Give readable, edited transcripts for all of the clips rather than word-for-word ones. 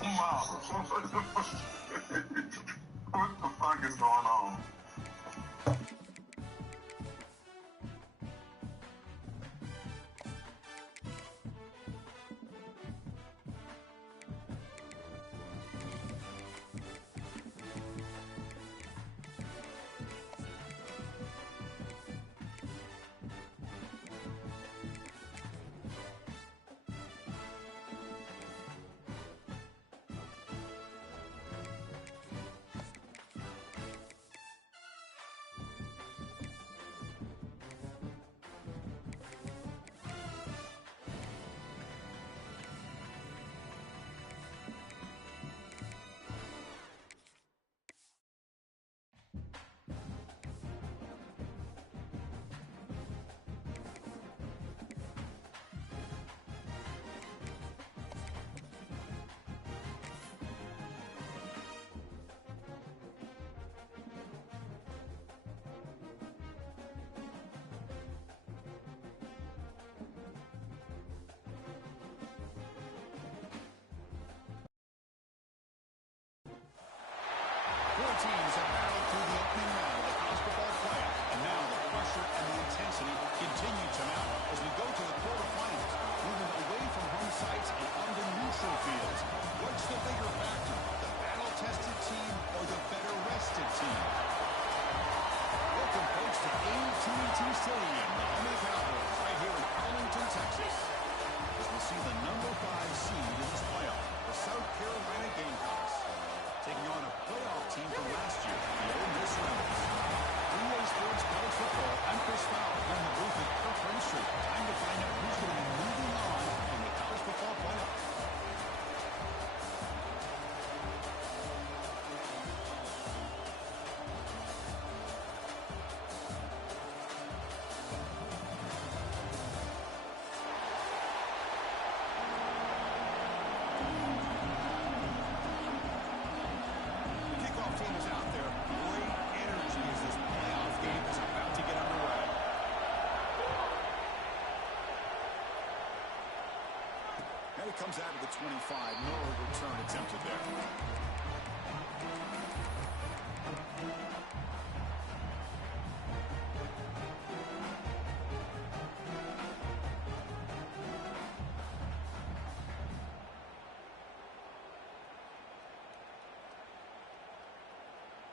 Wow. What the fuck is going on? Four teams have battled through the opening round of the college football playoff, and now the pressure and the intensity continue to mount as we go to the quarterfinals, moving away from home sites and onto neutral fields. What's the bigger factor, the battle-tested team or the better-rested team? Welcome, folks, to AT&T Stadium, the home of the Cowboys, right here in Arlington, Texas, as we see the number 5 seed in this playoff, the South Carolina Gamecocks, taking on a playoff team from last year, the Ole Miss Rebels. 3A Sports College Football, I'm Chris Fowler here in the booth with Kirk Brinstreet. Time to find out who's going to be moving on in the college football playoff. Comes out of the 25. No return attempted there.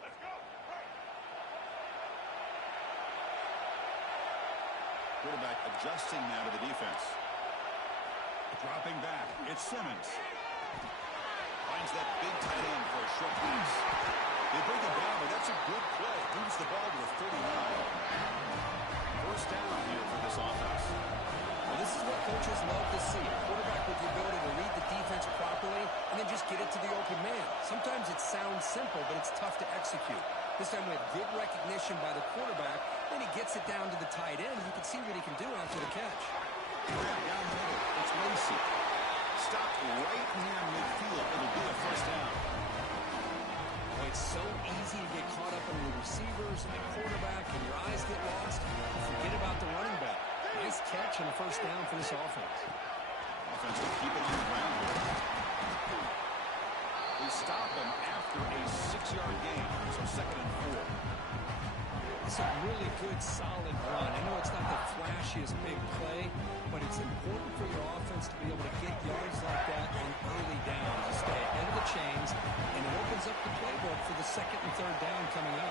Let's go. Quarterback adjusting now to the defense. Dropping back, it's Simmons. Finds that big tight end for a short pass. They bring him down, but that's a good play. Moves the ball to a 39. First down here for this offense. Well, this is what coaches love to see. A quarterback with the ability to read the defense properly and then just get it to the open man. Sometimes it sounds simple, but it's tough to execute. This time we have good recognition by the quarterback. Then he gets it down to the tight end. You can see what he can do after the catch. Down the middle, it's Lacey. Stopped right near midfield. It'll be a first down. Well, it's so easy to get caught up in the receivers and the quarterback, and your eyes get lost. Forget about the running back. Nice catch and a first down for this offense. Offense will keep it on the ground here. They stop him after a 6-yard gain, so 2nd and 4. It's a really good, solid run. I know it's not the flashiest big play, but it's important for your offense to be able to get yards like that on early downs, to stay ahead of the chains, and it opens up the playbook for the 2nd and 3rd down coming up.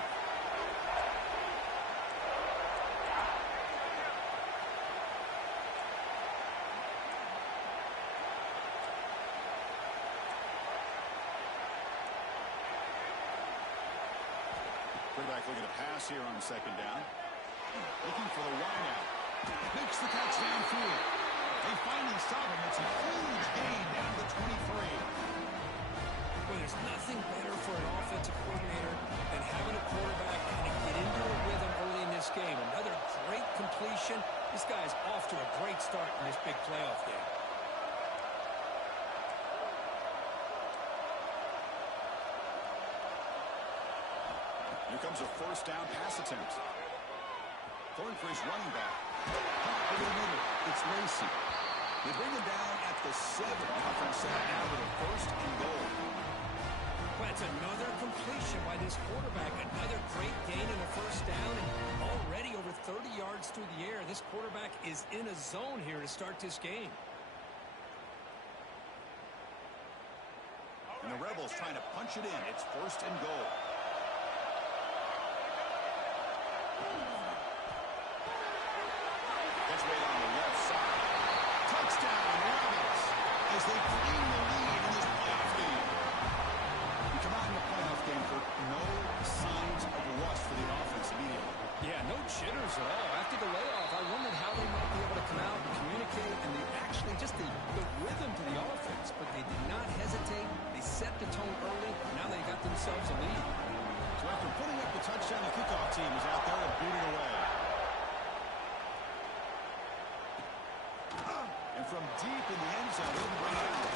Quarterback looking to pass here on 2nd down. Looking for the wide out. Makes the catch downfield. They finally stop him. It's a huge gain down to the 23. Well, there's nothing better for an offensive coordinator than having a quarterback kind of get into a rhythm early in this game. Another great completion. This guy's off to a great start in this big playoff game. Here comes a first down pass attempt. Going for his running back. Over the middle, it's Lacey. They bring him down at the 7. The offense set now with a 1st and goal. by this quarterback. Another great gain in the first down, and already over 30 yards through the air. This quarterback is in a zone here to start this game. And the Rebels trying to punch it in. It's first and goal. Gets weight on the left side. Touchdown, Rebels, as they claim the lead in this playoff game. We come out in the playoff game for no signs of rust for the offense immediately. Yeah, no jitters at all. After the layoff, I wondered how they might be able to come out and communicate, and they actually just the rhythm to the offense, but they did not hesitate. They set the tone early. Now they got themselves a lead. So after putting up the touchdown, the kickoff team is out there to boot it away. And from deep in the end zone, he didn't bring it out.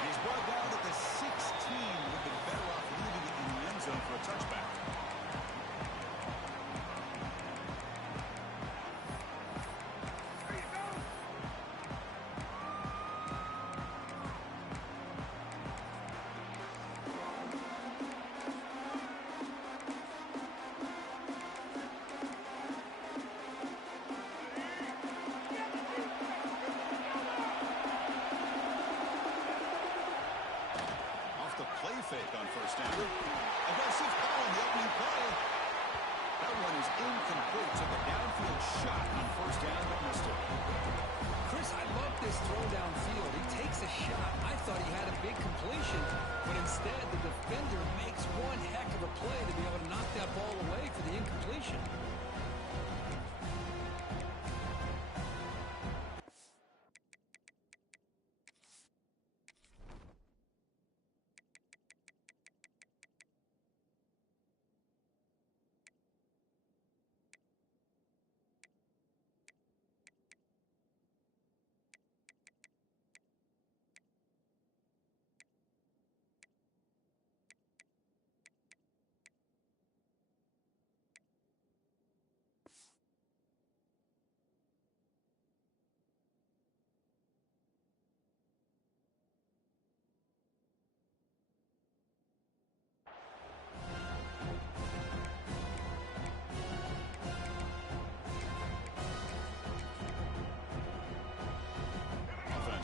And he's brought down at the 16. Would have been better off leaving it in the end zone for a touchback. Fake on first down. Aggressive call on the opening play. That one is incomplete. Took a downfield shot on first down, but missed it. Chris, I love this throw downfield. He takes a shot. I thought he had a big completion, but instead the defender makes one heck of a play to be able to knock that ball away for the incompletion.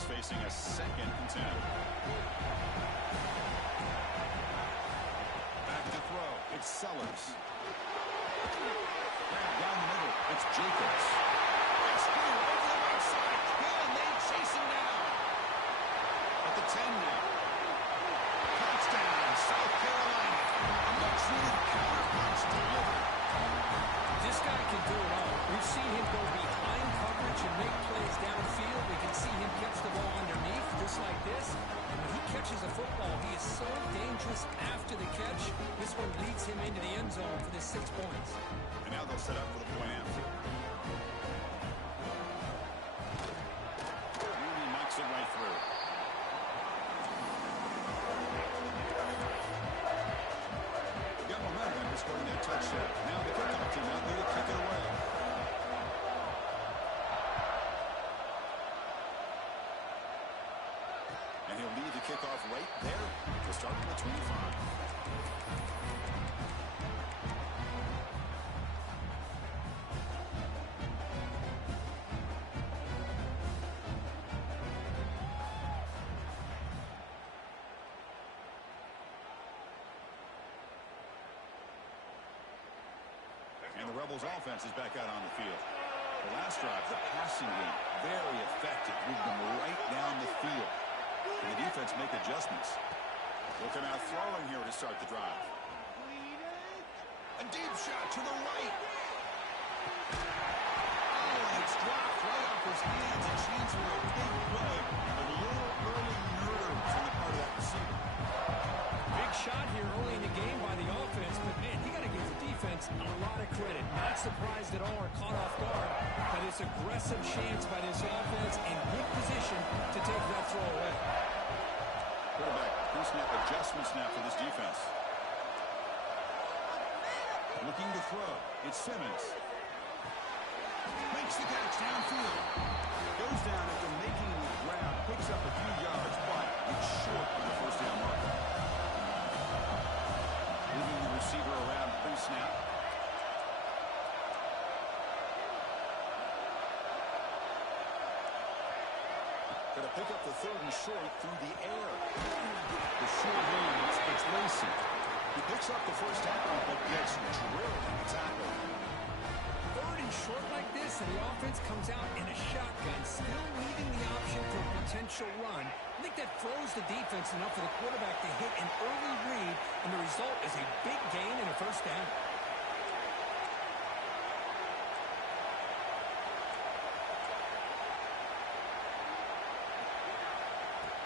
Facing a second and 10. Back to throw. It's Sellers. Down the middle. It's Jacobs. It's Hill over the right side. Hill, and they chase him down. At the 10 now. Touchdown, South Carolina. A much-needed counterpunch delivered. This guy can do it all. We've seen him go behind coverage and make plays downfield. We can see him catch the ball underneath, just like this. And when he catches a football, he is so dangerous after the catch. This one leads him into the end zone for the 6 points. And now they'll set up for the point after. Really knocks it right through. Got momentum after scoring that touchdown. Now the kickoff team out there to kick it away. And he'll lead the kickoff right there to start from the 25. And the Rebels offense is back out on the field. The last drive, the passing game, very effective, moving them right down the field. And the defense make adjustments. They'll come out throwing here to start the drive. A deep shot to the right. Oh, and it's dropped right off his hands. A chance for a big play. A little early nerves on the part of that receiver. Big shot here early in the game by the offense, but man, you got to give the defense a lot of credit. Not surprised at all or caught off guard by this aggressive chance by this offense in good position to take that throw away. Quarterback, pre-snap adjustments now for this defense. Looking to throw. It's Simmons. Makes the catch downfield. Goes down after making the grab. Picks up a few yards, but it's short of the first down marker. Leaving them pick up the 3rd and short through the air. The short hands, it's Lacey. He picks up the first down, but gets drilled in the tackle. 3rd and short like this, and the offense comes out in a shotgun, still leaving the option for a potential run. I think that froze the defense enough for the quarterback to hit an early read, and the result is a big gain and a first down.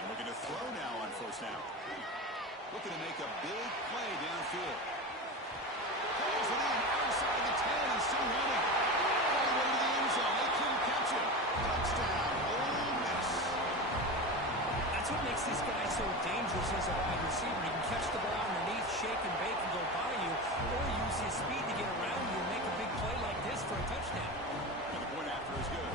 And looking to throw now on first down. Looking to make a big play downfield. Pulls it in outside the 10. He's still running. All the way to the end zone. They couldn't catch him. Touchdown. Ole Miss. That's what makes this guy so dangerous as a wide receiver. He can catch the ball underneath, shake and bake, and go by you, or use his speed to get around you and make a big play like this for a touchdown. And the point after is good.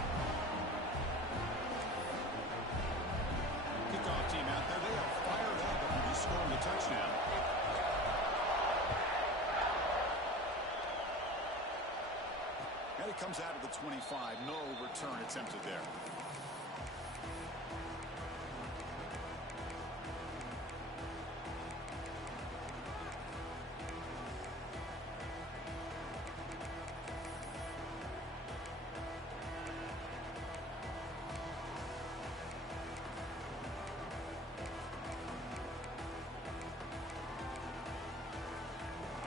Kickoff team out there. They are fired up after just scoring a touchdown. And it comes out of the 25. No return attempted there.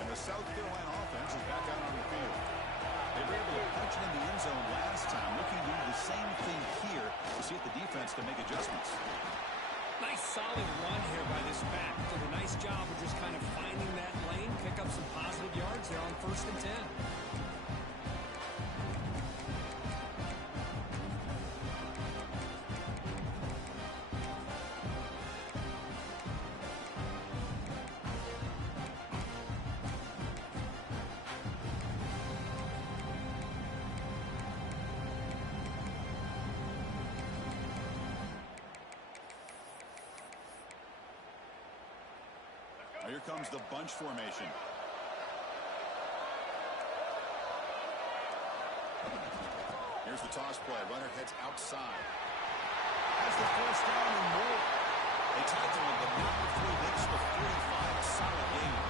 The South Carolina offense is back out on the field. They were able to punch it in the end zone last time. Looking to do the same thing here to see if the defense can make adjustments. Nice solid run here by this back. Did a nice job of just kind of finding that lane, pick up some positive yards there on 1st and 10. Here comes the bunch formation. Here's the toss play. Runner heads outside. Has the first down and more. They tackle him, but not before he makes the 45. A solid game.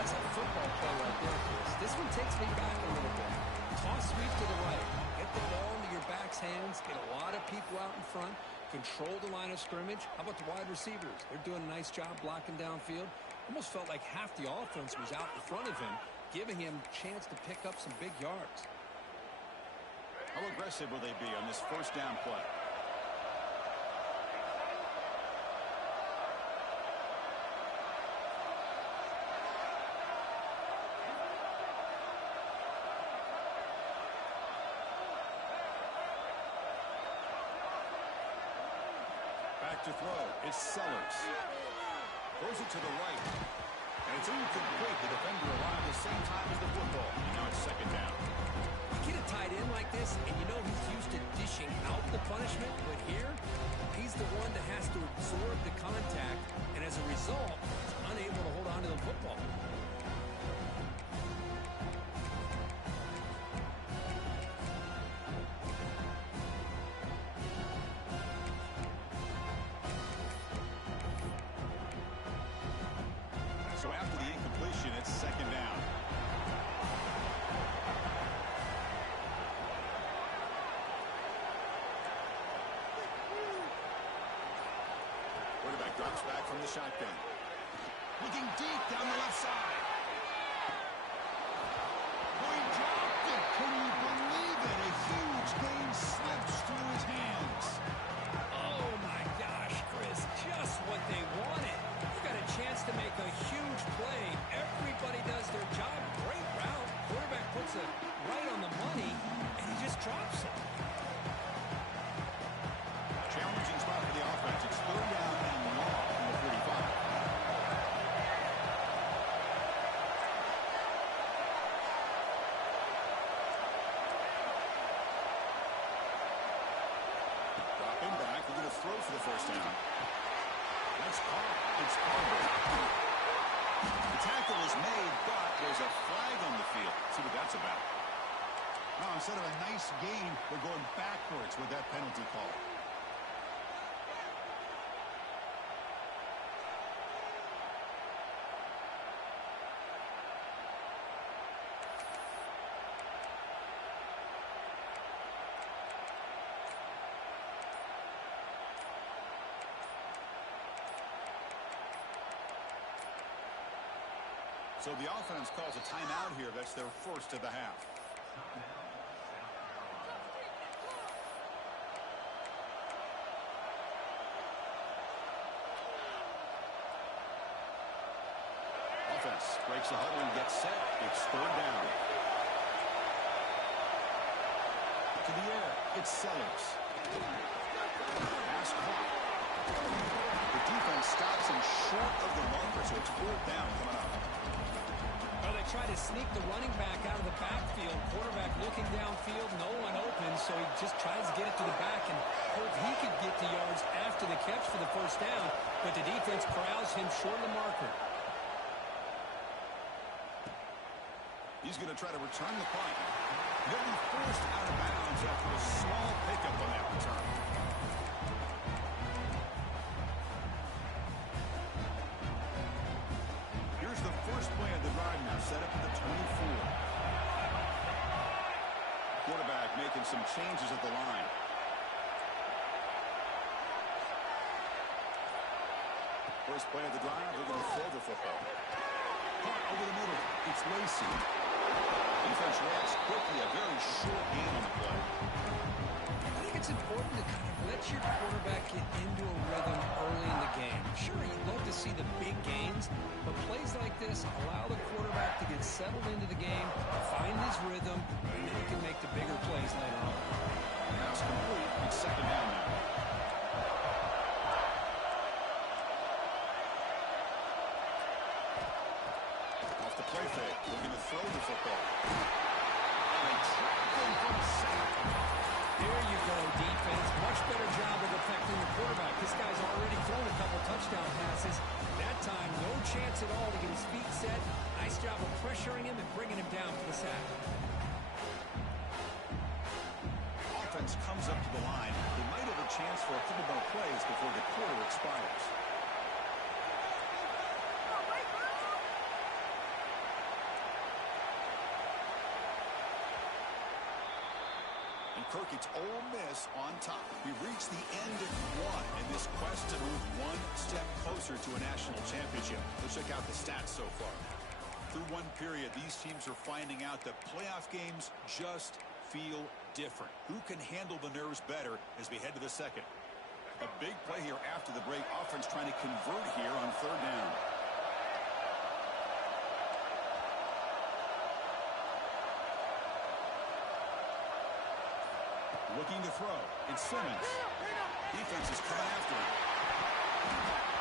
That's a football play right there, Chris. This one takes me back a little bit. Toss sweep to the right. Get the ball into your back's hands. Get a lot of people out in front. Control the line of scrimmage. How about the wide receivers? They're doing a nice job blocking downfield. Almost felt like half the offense was out in front of him, giving him a chance to pick up some big yards. How aggressive will they be on this first down play? Back to throw. It's Sellers. Throws it to the right. And it's incomplete. The defender arrived at the same time as the football. And now it's 2nd down. You get a tight end like this, and you know he's used to dishing out the punishment, but here, he's the one that has to absorb the contact, and as a result, he's unable to hold on to the football. So after the incompletion, it's 2nd down. Quarterback drops back from the shotgun. Looking deep down the left side. Boy, dropped it. Can you believe it? A huge gain slips through his hands. Oh my gosh, Chris, just what they wanted. You got a chance to make a huge play. Everybody does their job. Great route. Quarterback puts it right on the money, and he just drops it. Challenging spot for the offense. It's 3rd down and long from the 45. Dropping back. We're going to throw for the first down. That's caught. It's Carter. The tackle is made, but there's a flag on the field. Let's see what that's about. Now, instead of a nice gain, we're going backwards with that penalty call. So the offense calls a timeout here. That's their first of the half. Offense breaks the huddle and gets set. It's third down. To the air, it's Sellers. Pass caught. The defense stops him short of the marker, so it's fourth down coming up. Well, they try to sneak the running back out of the backfield. Quarterback looking downfield, no one open, so he just tries to get it to the back and hope he could get the yards after the catch for the first down, but the defense corrals him short of the marker. He's going to try to return the punt. He'll be forced out of bounds after a small pickup on that return. Here's the first play of the drive now, set up at the 24. Quarterback making some changes at the line. First play of the drive, they're going to throw the football. Caught over the middle. It's Lacey. Defense reacts quickly. A very short game on the play. I think it's important to kind of let your quarterback get into a rhythm early in the game. Sure, you'd love to see the big gains, but plays like this allow the quarterback to get settled into the game, find his rhythm, and then he can make the bigger plays later on. Pass complete. It's second down now. Play fake, looking to throw the football. They trap him from sack. There you go, defense. Much better job of protecting the quarterback. This guy's already thrown a couple touchdown passes. That time, no chance at all to get his feet set. Nice job of pressuring him and bringing him down for the sack. Offense comes up to the line. They might have a chance for a couple more plays before the quarter expires. Kirk, it's Ole Miss on top. We reached the end of one in this quest to move one step closer to a national championship. Let's check out the stats so far. Through one period, these teams are finding out that playoff games just feel different. Who can handle the nerves better as we head to the second? A big play here after the break. Offense trying to convert here on third down. Looking to throw. It's Simmons. Defense is coming after him.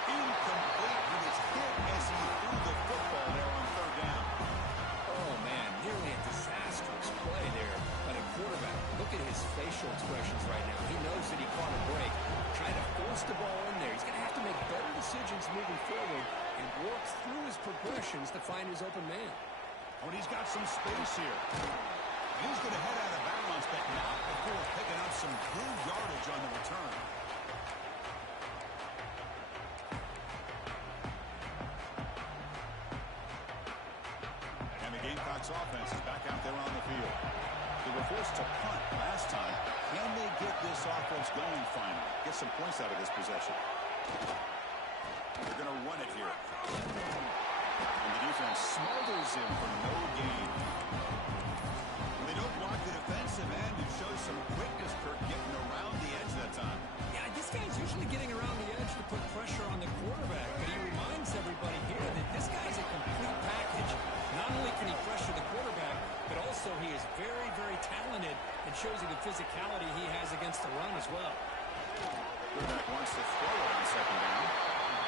Incomplete. He was hit as he threw the football there on third down. Oh, man, nearly a disastrous play there by the quarterback. Look at his facial expressions right now. He knows that he caught a break. Trying to force the ball in there. He's going to have to make better decisions moving forward and work through his progressions to find his open man. When he's got some space here. He's going to head out of bounds, but not before picking up some good yardage on the return. And the Gamecocks offense is back out there on the field. They were forced to punt last time. Can they get this offense going finally? Get some points out of this possession. They're going to run it here. And the defense smothers him for no gain. They don't block the defensive end and show some quickness, Kirk, getting around the edge that time. Yeah, this guy's usually getting around the edge to put pressure on the quarterback, but he reminds everybody here that this guy's a complete package. Not only can he pressure the quarterback, but also he is very, very talented and shows you the physicality he has against the run as well. Quarterback wants to throw it on second down.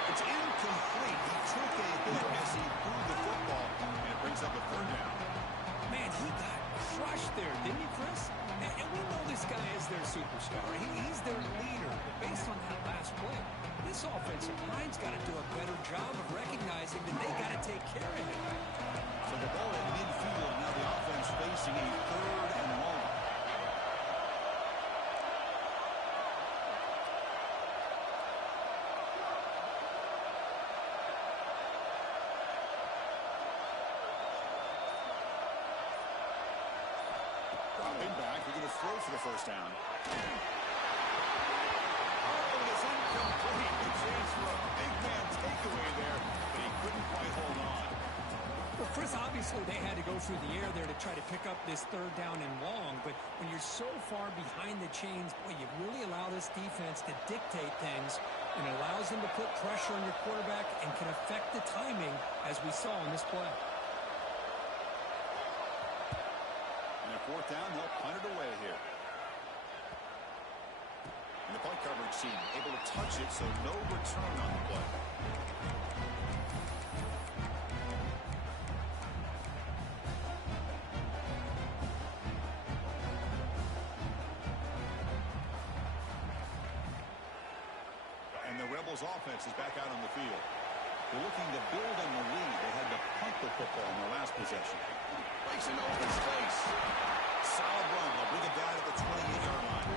It's incomplete. He took a hit as he threw the football, and it brings up a third down. Man, he got crushed there, didn't he, Chris? And we know this guy is their superstar. He's their leader. But based on that last play, this offensive line's got to do a better job of recognizing that they got to take care of him. So the ball at midfield, now the offense facing a third and long. Dropping back, we're going to throw for the first down. Oh, it is incomplete. The chance for a big man takeaway there, but he couldn't quite hold on. Obviously, they had to go through the air there to try to pick up this third down and long, but when you're so far behind the chains, boy, you really allow this defense to dictate things, and it allows them to put pressure on your quarterback and can affect the timing, as we saw in this play. And a fourth down, they'll punt it away here. And the punt coverage team able to touch it, so no return on the play. And the Rebels offense is back out on the field. They're looking to build on the lead. They had to punt the football in their last possession. Breaks an open space. Solid run. They'll bring it down at the 28-yard line.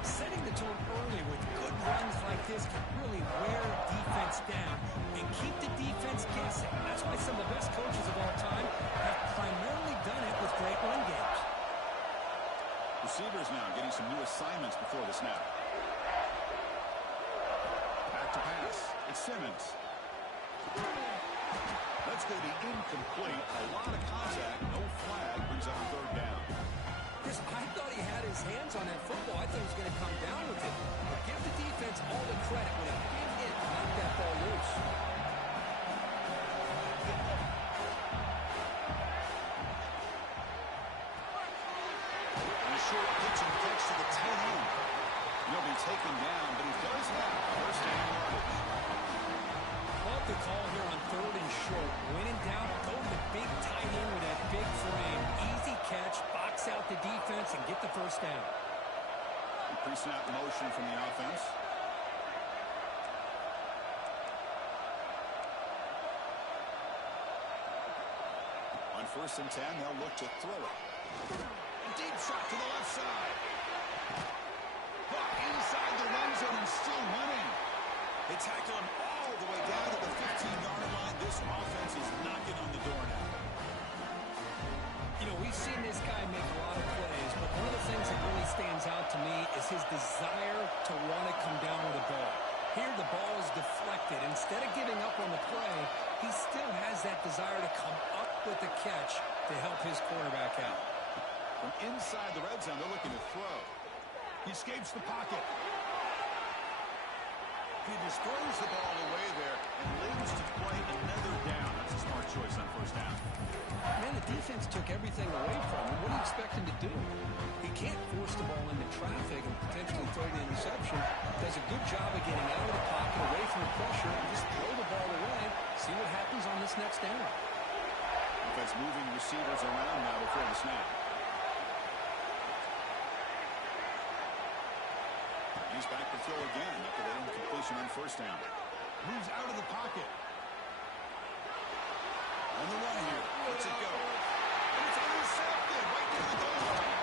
Setting the tone early with good runs like this can really wear defense down and keep the defense guessing. That's why some of the best coaches of all time have primarily done it with great run games. Receivers now getting some new assignments before the snap. Back to pass. It's Simmons. Let's go to incomplete. A lot of contact. No flag. Brings up a third down. Chris, I thought he had his hands on that football. I thought he was going to come down with it. But give the defense all the credit when a big hit knocked that ball loose. And a short pitch and catch to the tight end. He'll be taken down, but he does have first down yardage. Love the call here on third and short. When in doubt, go to the big tight end with that big frame. Easy catch, box out the defense, and get the first down. Pre-snap motion from the offense. On 1st and 10, they'll look to throw it. A deep shot to the left side. Caught inside the red zone and still running. They tackle him all the way down to the 15-yard line. This offense is knocking on the door now. You know, we've seen this guy make a lot of plays, but one of the things that really stands out to me is his desire to want to come down with the ball. Here, the ball is deflected. Instead of giving up on the play, he still has that desire to come up with the catch to help his quarterback out. From inside the red zone, they're looking to throw. He escapes the pocket. He just throws the ball away there and lives to play another down. That's a smart choice on first down. Man, the defense took everything away from him. What do you expect him to do? He can't force the ball into traffic and potentially throw the interception. Does a good job of getting out of the pocket, away from the pressure, and just throw the ball away. See what happens on this next down. Defense moving receivers around now before the snap. He's back to throw again after that incompletion on first down. Moves out of the pocket. On the run here. Lets it go. And it's intercepted right near the goal line.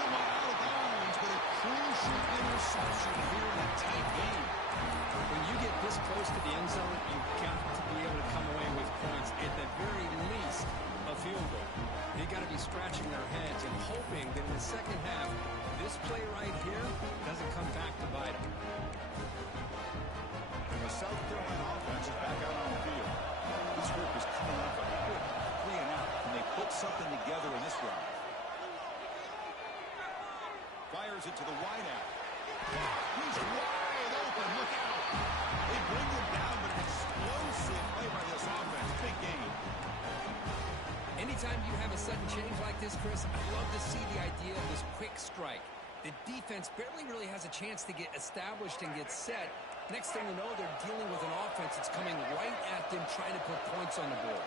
He went out of bounds, but a crucial interception here in a tight game. When you get this close to the end zone, you've got to be able to come away with points. At the very least, a field goal. They've got to be scratching their heads and hoping that in the second half, this play right here doesn't come back to bite them. And the South Carolina offense is back out on the field. This group is coming off a quick 3-and-out, and they put something together in this drive. Fires it to the wideout. He's wide open. Look out. They bring him down, but an explosive play by this offense. Big game. Anytime you have a sudden change like this, Chris, I love to see the idea of this quick strike. The defense barely really has a chance to get established and get set. Next thing you know, they're dealing with an offense that's coming right at them, trying to put points on the board.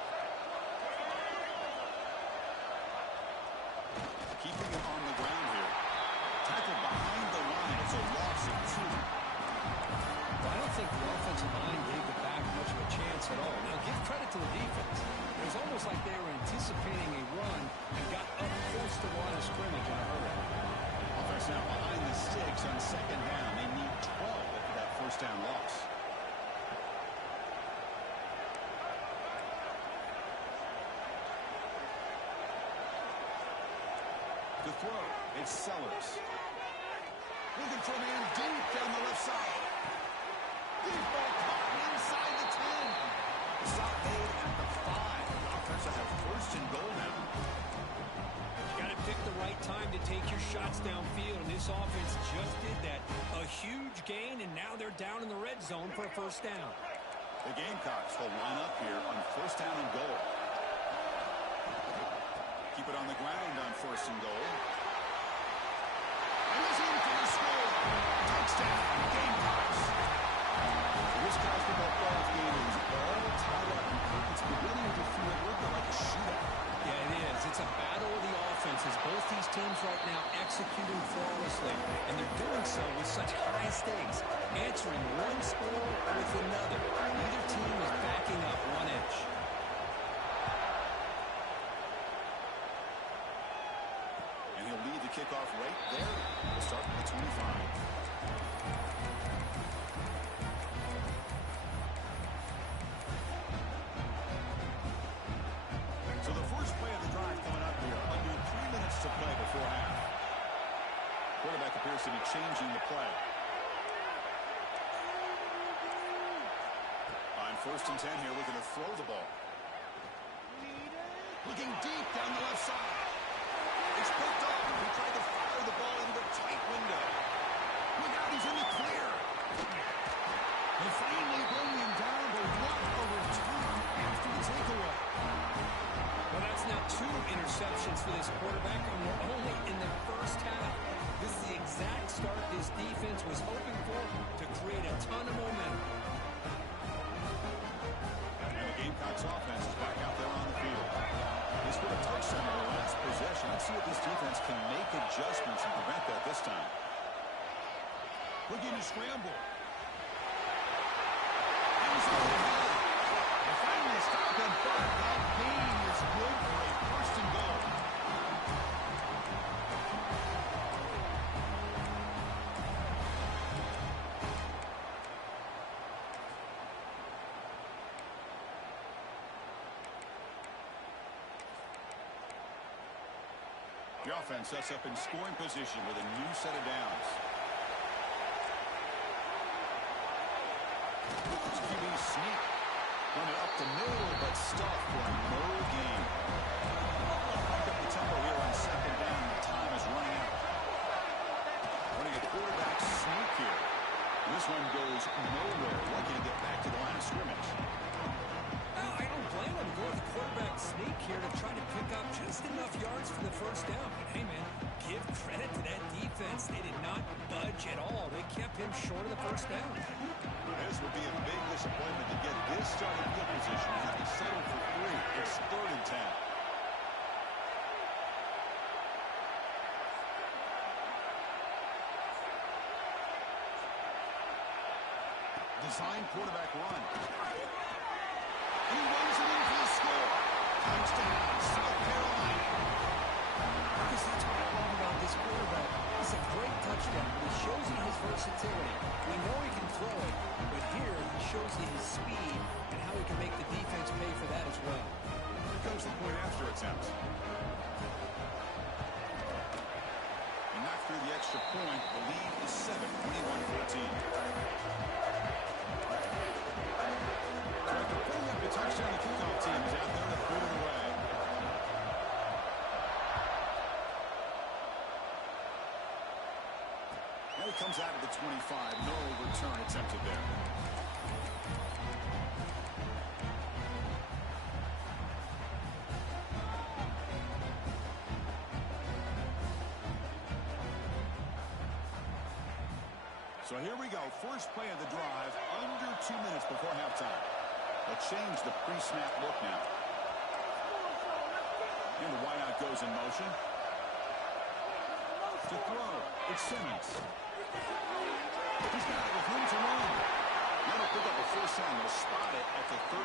Keeping it on the ground here. Tackle behind the line. It's a loss of 2. Well, I don't think the offensive line gave the back much of a chance at all. Now, give credit to the defense. It was almost like they were anticipating a run and got up close to the line of scrimmage in a hurry. Offense now behind the sticks on second down. They need 12 after that first down loss. The throw, it's Sellers. Looking for a man deep down the left side. Deep ball caught inside the 10. The stop made at the 5. Offense Buccaneers have first and goal now. You got to pick the right time to take your shots downfield, and this offense just did that. A huge gain, and now they're down in the red zone for a first down. The Gamecocks will line up here on first down and goal. Keep it on the ground on first and goal. And he's in for the score. Touchdown, Gamecocks. This college football playoff game is all tied up, and it's beginning to feel a little bit like a shootout. Yeah, it is. It's a battle of the offenses. Both these teams right now executing flawlessly, and they're doing so with such high stakes, answering one score with another. Neither team is backing up one inch. And he'll lead the kickoff right there. We'll start with the 25. So the first play of the drive coming up here. Under 3 minutes to play before half. Quarterback appears to be changing the play. On first and 10 here, looking to throw the ball. Looking deep down the left side. It's picked up. He tried to fire the ball into a tight window. Look out, he's in the clear. They finally bring him down, but what a return after the takeaway. Well, that's now 2 interceptions for this quarterback, and we're only in the first half. This is the exact start this defense was hoping for to create a ton of momentum. And the Gamecocks offense is back out there on the field. They scored a touchdown on the last possession. Let's see if this defense can make adjustments and prevent that this time. Looking to scramble. They finally stop him, but that gain is good for a first and goal. The offense sets up in scoring position with a new set of downs. QB sneak. Running up the middle, but stuffed for no gain. Pick up the tempo here on second down. The time is running out. Running a quarterback sneak here. This one goes nowhere. Lucky to get back to the line of scrimmage. Well, I don't blame him. Go with the quarterback sneak here to try to pick up just enough yards for the first down. But hey, man, give credit to that defense. They did not budge at all. They kept him short of the first down. This would be a big disappointment to get this starting field position and have to settle for 3. It's 3rd and 10. Design quarterback run. And he runs it in for the score. Touchdown, South Carolina. Because that's what I love about this quarterback. It's a great touchdown, but it shows you his versatility. We know he can throw it, but here he shows you his speed and how he can make the defense pay for that as well. Here comes the point after attempt. And knock through the extra point. The lead is 7, 21-14. So after putting up a touchdown, the kickoff team is out there to put it away. Now he comes out of the 25. No return attempted there. So here we go. First play of the drive, under 2 minutes before halftime. They'll change the pre-snap look now. And the wideout goes in motion. To throw, it's Simmons. He's got it with room to run. Now they'll pick up a first down. They'll spot it at the 38.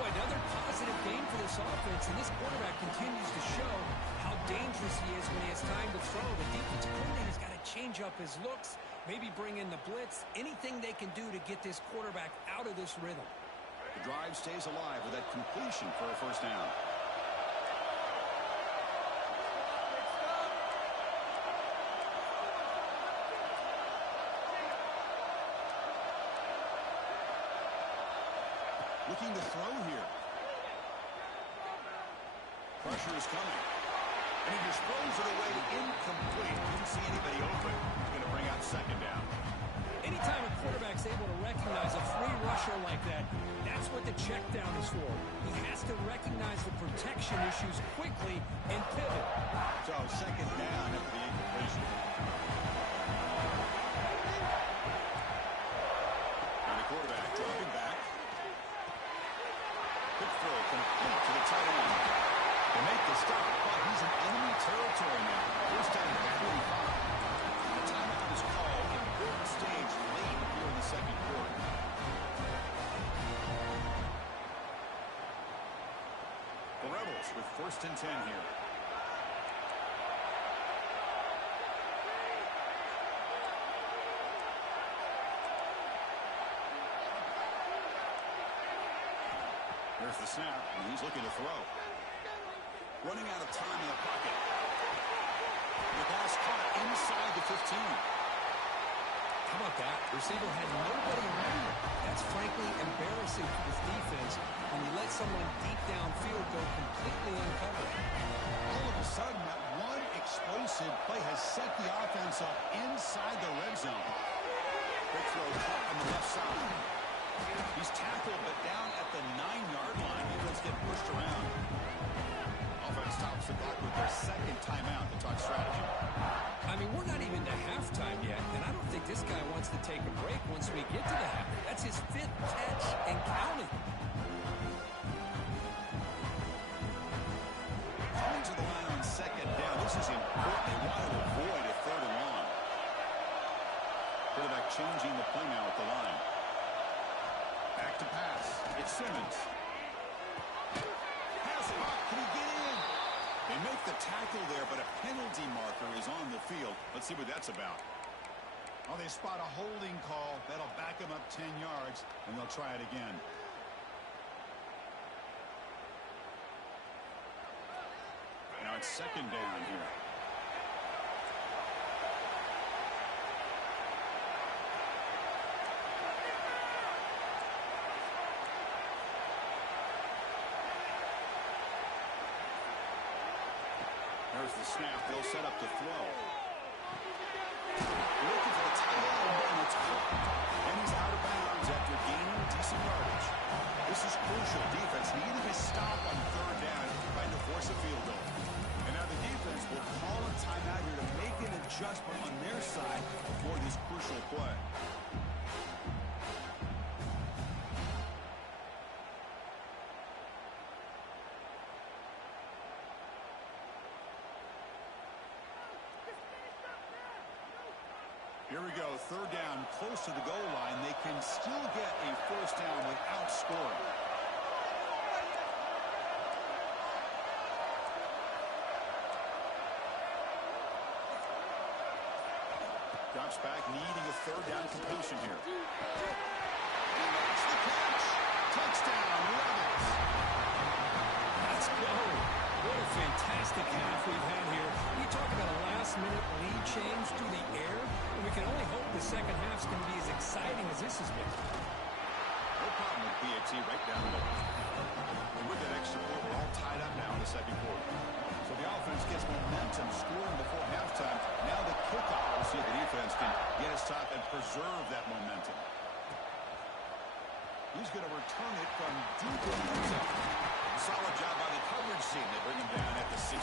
Boy, another positive game for this offense, and this quarterback continues to show how dangerous he is when he has time to throw. The defensive coordinator's got to change up his looks, maybe bring in the blitz, anything they can do to get this quarterback out of this rhythm. The drive stays alive with that completion for a first down. Looking to throw here. Pressure is coming. And he just throws it away incomplete. Didn't see anybody open. He's going to bring out second down. Anytime a quarterback's able to recognize a free rusher like that, that's what the check down is for. He has to recognize the protection issues quickly and pivot. So second down after the incompletion. And the quarterback dropping back. Quick throw complete to the tight end. They make the stop, but he's in enemy territory now. First down at the 45. The timeout is called. Important stage late here in the second quarter. The Rebels with first and 10 here. There's the snap, and he's looking to throw. Running out of time in the pocket. The pass caught inside the 15. How about that? Receiver had nobody around him. That's frankly embarrassing for this defense when you let someone deep downfield go completely uncovered. All of a sudden, that one explosive play has set the offense up inside the red zone. Quick throw caught on the left side. He's tackled, but down at the 9-yard line. He does get pushed around. Offense stops the clock with their second timeout to talk strategy. I mean, we're not even to halftime yet, and I don't think this guy wants to take a break once we get to the half. That's his 5th catch and counting. Coming to the line on second down. This is important. They want to avoid a third and long. Quarterback changing the play now at the line. Back to pass. It's Simmons. Pass caught. Can he get in? They make the tackle there, but a penalty marker is on the field. Let's see what that's about. Oh, they spot a holding call. That'll back them up 10 yards, and they'll try it again. Now it's second down here. There's the snap. They'll set up to throw. Looking for the tight end, and it's caught. And he's out of bounds after gaining decent yardage. This is crucial. Defense needing a stop on third down, trying to force a field goal. And now the defense will call a timeout here to make an adjustment on their side before this crucial play. Here we go, third down, close to the goal line. They can still get a first down without scoring. Drops back, needing a third down completion here. He makes the catch. Touchdown, Rebels. Let's go. What a fantastic half we've had here. We talk about a last-minute lead change through the air, and we can only hope the second half's going to be as exciting as this has been. No problem with PAT right down the middle. And with that extra point, we're all tied up now in the second quarter. So the offense gets momentum, scoring before halftime. Now the kickoff. We'll see if the defense can get a stop and preserve that momentum. He's going to return it from deep in the end zone. Solid job by the coverage team. They bring him down at the 16.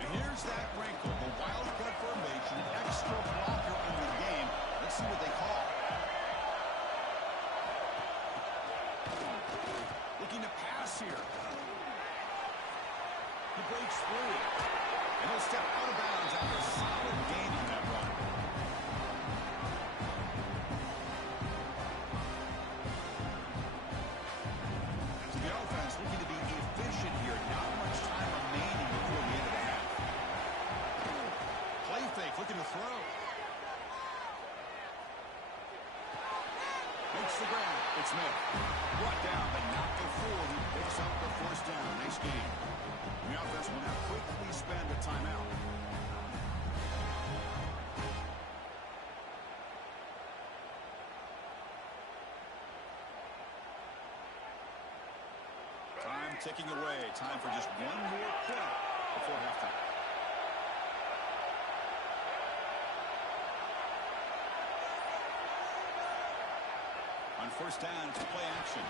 And here's that wrinkle. The wildcat formation, extra blocker in the game. Let's see what they call. Looking to pass here. He breaks free. And he'll step out of bounds after a solid gain in that run. Looking to be efficient here. Not much time remaining before the end of the half. Play fake, looking to throw. Makes the grab. It's Smith. Brought down, but not before he picks up the first down. Nice game. The offense will now quickly spend a timeout. ticking away. Time for just one more play before halftime. On first down, it's play action.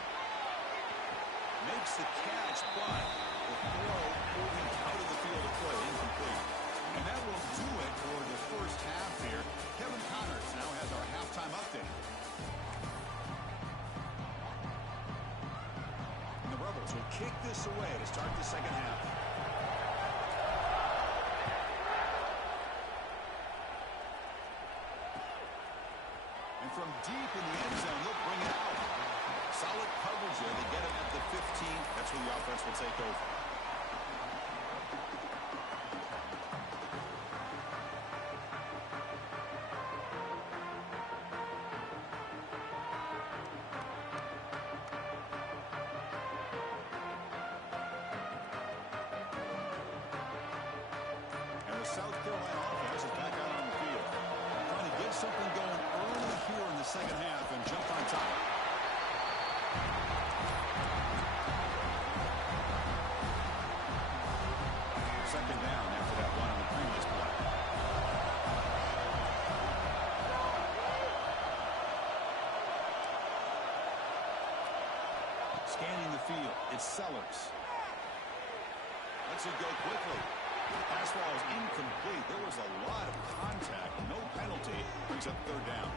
Makes the catch, but the throw moving out of the field of play, incomplete. And that will do it for the first half here. Kevin Connors now has our halftime update. And the Rebels will kick this away to start the second half. And from deep in the end zone, they'll bring it out. Solid coverage there. They get it at the 15. That's where the offense will take over. And the South Carolina offense is back out on the field. Trying to get something going early here in the second half and jump on top. Second down after that run on the previous play. Scanning the field, it's Sellers. Lets it go quickly. The pass ball is incomplete. There was a lot of contact. No penalty. Brings up third down.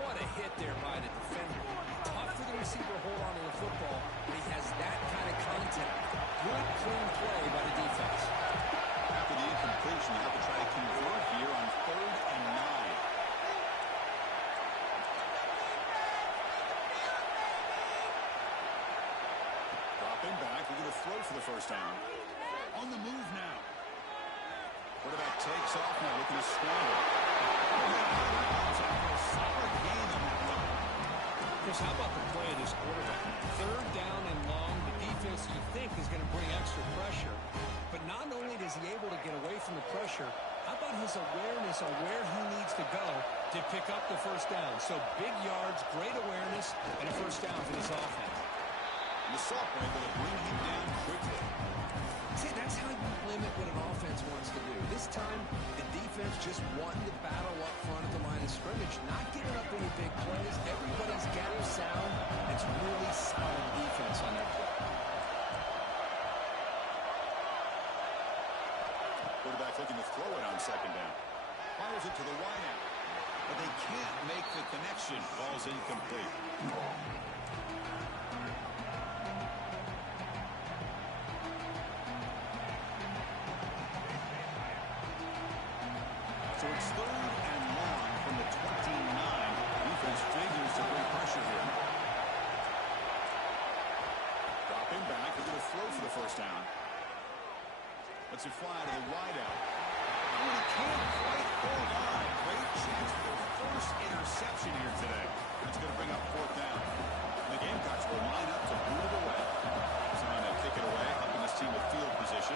What a hit there by the defender. Tough for the receiver to hold on to the football, but he has that kind of contact. Good, clean play by the defense. After the incompletion, you have to try to convert here on 3rd and 9. Dropping back, looking to throw for the first down. On the move now. Quarterback takes off now, looking to scramble. A solid gain on that run. Chris, how about the play of this quarterback? 3rd down and long. The defense, you think, is going to bring extra pressure. But not only is he able to get away from the pressure, how about his awareness on where he needs to go to pick up the first down? So big yards, great awareness, and a first down for this offense. And the sophomore able to bring him down quickly. See, that's how you limit what an offense wants to do. This time, the defense just wanting to battle up front at the line of scrimmage, not giving up any big plays. Everybody's getting sound. It's really solid defense on that play. Quarterback looking to throw it on second down. Fires it to the wideout. But they can't make the connection. Ball's incomplete. So it's 3rd and long from the 29. Defense figures to bring pressure here. Dropping back, they're going to throw for the first down. Lets it fly to the wideout. Oh, he can't quite hold on. Great chance for their first interception here today. That's going to bring up 4th down. The Gamecocks will line up to boot it away. Trying to kick it away, helping this team with field position.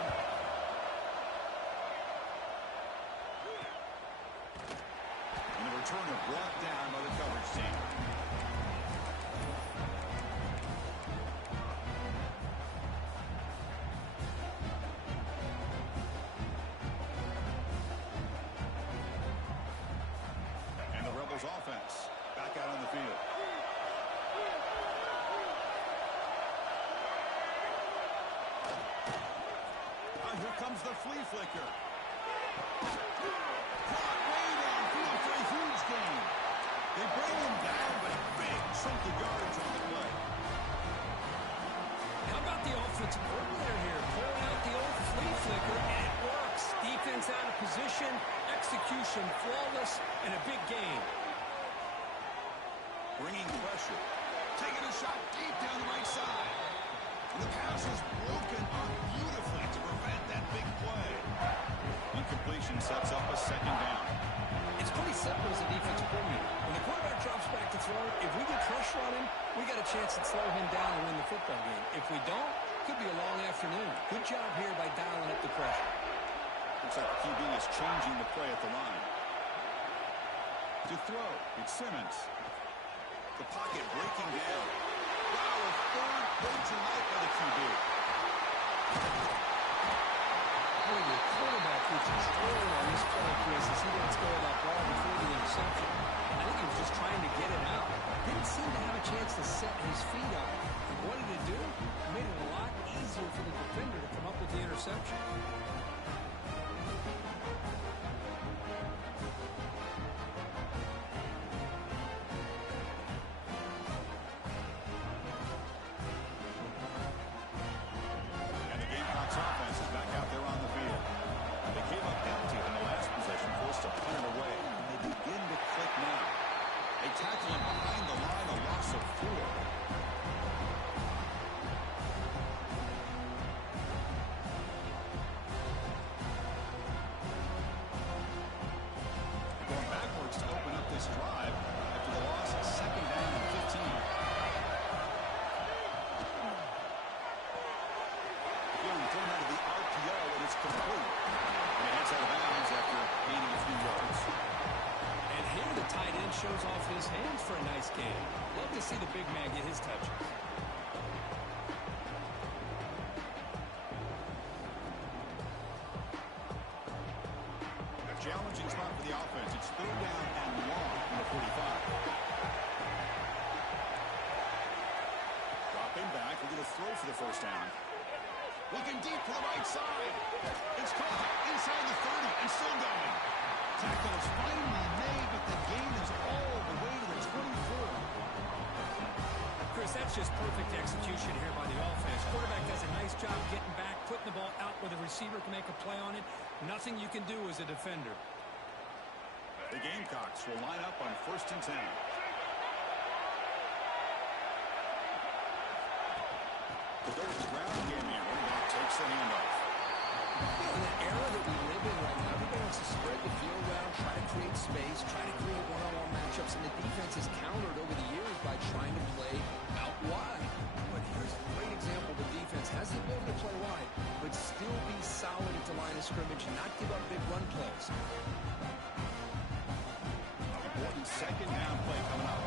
And the returner brought down by the coverage team. Offense back out on the field. Here comes the flea flicker. Caught way downfield for a huge gain. They bring him down, but a big chunk of yardage on the play. How about the offensive coordinator here? Pulling out the old flea flicker, and it works. Defense out of position, execution flawless, and a big gain. Bringing pressure. Taking a shot deep down the right side. And the pass is broken on beautifully to prevent that big play. Incompletion sets up a second down. It's pretty simple as a defensive coordinator. When the quarterback drops back to throw, if we get pressure on him, we got a chance to slow him down and win the football game. If we don't, it could be a long afternoon. Good job here by dialing up the pressure. Looks like the QB is changing the play at the line. To throw, it's Simmons. The pocket breaking down. Wow, a 3rd poacher out by the QB. Boy, the quarterback was trailing on this play, Chris, as he lets go of that ball before the interception. I think he was just trying to get it out. Didn't seem to have a chance to set his feet up. And what did it do? It made it a lot easier for the defender to come up with the interception. And the Gamecocks offense is back out there on the field. They came up empty in the last possession, forced to punt it away. And they begin to click now. They tackle him behind the line, a loss of 4. Going backwards to open up this drive after the loss, 2nd down and 15. Again, thrown out of the RPO, and it's complete. And it heads out of bounds after gaining a few yards. And here the tight end shows off his hands for a nice game. Love to see the big man get his touches. A challenging spot for the offense. It's 3rd down and long from the 45. Dropping back. We're going to throw for the 1st down. Looking deep to the right side. It's caught inside the 30 and still going. Tackle is finally made, but the gain is all the way to the 24. Chris, that's just perfect execution here by the offense. Quarterback does a nice job getting back, putting the ball out where the receiver can make a play on it. Nothing you can do as a defender. The Gamecocks will line up on 1st and 10. The third ground game here. Running back takes the handoff. In the era that we live in right now, everybody wants to spread the field around, try to create space, try to create one-on-one matchups, and the defense has countered over the years by trying to play out wide. But here's a great example. The defense has the ability to play wide, but still be solid at the line of scrimmage and not give up big run plays. Important 2nd down play coming up.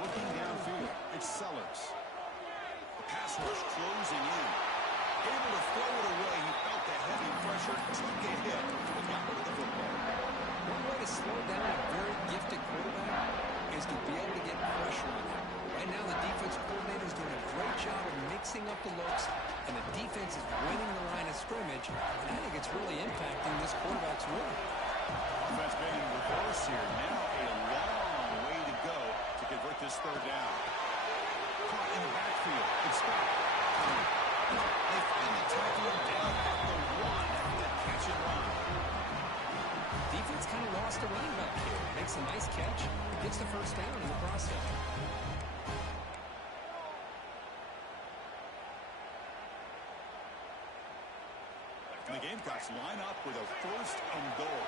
Looking downfield, it's Sellers. The pass rush closing in. Able to throw it away. He felt the heavy pressure, took a hit, but got rid of the football. One way to slow down a very gifted quarterback is to be able to get pressure on him. Right now, the defense coordinator is doing a great job of mixing up the looks, and the defense is winning the line of scrimmage, and I think it's really impacting this quarterback's role. Offense being in reverse here. Now a long way to go to convert this 3rd down. Caught in the backfield. It's stopped. They finally tackle him down at the 1 after that catch and run. Defense kind of lost a running back here. Makes a nice catch, gets the 1st down in the process. And the Gamecocks line up with a 1st and goal.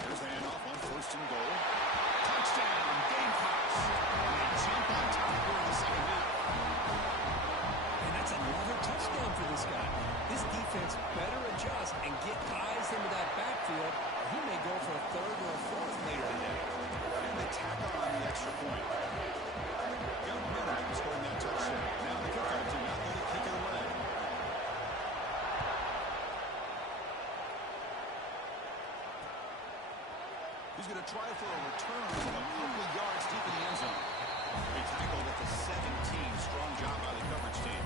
There's the handoff on 1st and goal. Touchdown, Gamecocks. And they jump on top here in the 2nd half. And that's another touchdown for this guy. This defense better adjust and get eyes into that backfield, or he may go for a 3rd or a 4th later today. And they tack on the extra point. Got momentum in scoring that touchdown. Now the kickoff team out there to kick it away. He's going to try for a return a couple yards deep in the end zone. They tackled at the 17. Strong job by the coverage team.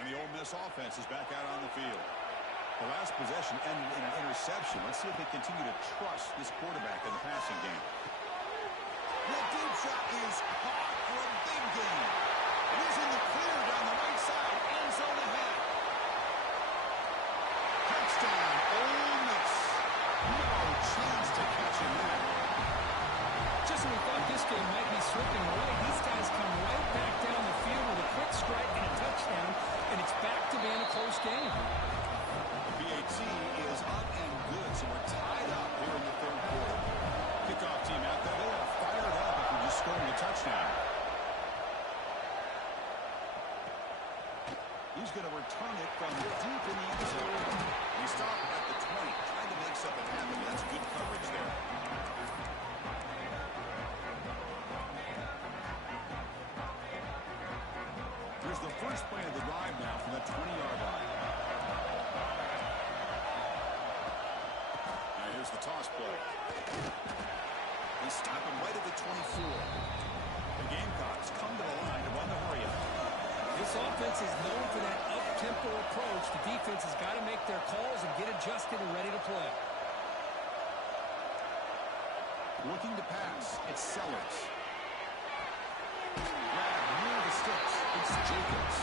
And the Ole Miss offense is back out on the field. The last possession ended in an interception. Let's see if they continue to trust this quarterback in the passing game. The deep shot is caught for a big gain. It is in the clear down the right side. End zone ahead. Touchdown, Ole Miss. No chance to catch him there. Just when we thought this game might be slipping away, these guys come right back down the field with a quick strike and a touchdown, and it's back to being a close game. The PAT is up and good, so we're tied up here in the 5th. He's going to return it from deep in the end zone. He stopped at the 20, trying to make something happen. That's good coverage there. Here's the first play of the drive now from the 20-yard line. Now here's the toss play. They stop him right at the 24. The Gamecocks come to the line to run the hurry-up. This offense is known for that up-tempo approach. The defense has got to make their calls and get adjusted and ready to play. Looking to pass, it's Sellers. Grab near the sticks, it's Jacobs.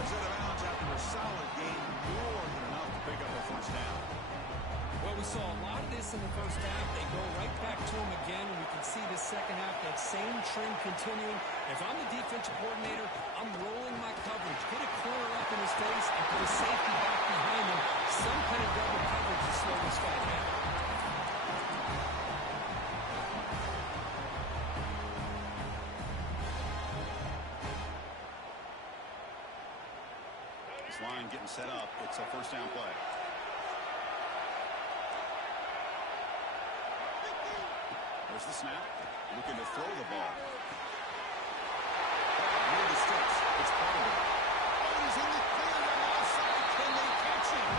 Heads out of bounds after a solid game, more than enough to pick up a first down. Well, we saw a lot of this in the first half. They go right back to him again, and we can see the second half, that same trend continuing. If I'm the defensive coordinator, I'm rolling my coverage. Get a corner up in his face and put a safety back behind him. Some kind of double coverage to slow this fight down. This line getting set up. It's a first down play. There's the snap. Looking to throw the ball. Near the sticks. It's Carter. Oh, he's in the clear on the outside. Can they catch him?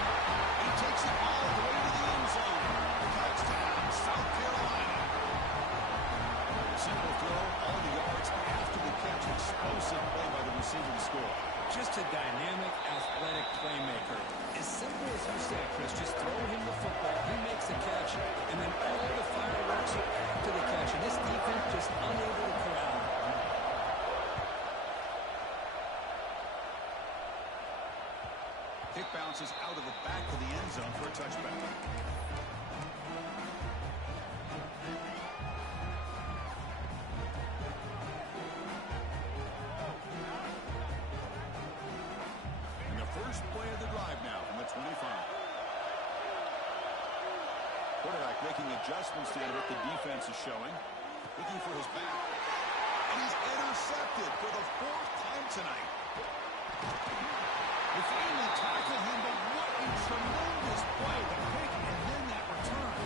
He takes it all the way to the end zone. Touchdown, South Carolina. Simple throw, all the yards after the catch. Explosive play by the receiver to score. Just a dynamic, athletic playmaker. As simple as you said, Chris, just throw him the football, he makes a catch, and then all the fireworks are after the catch, and this defense just unable to corral him. Kick bounces out of the back of the end zone for a touchback. First play of the drive now from the 25. Quarterback making adjustments to what the defense is showing. Looking for his back. And he's intercepted for the fourth time tonight. They finally tackle him, but what a tremendous play. The pick and then that return.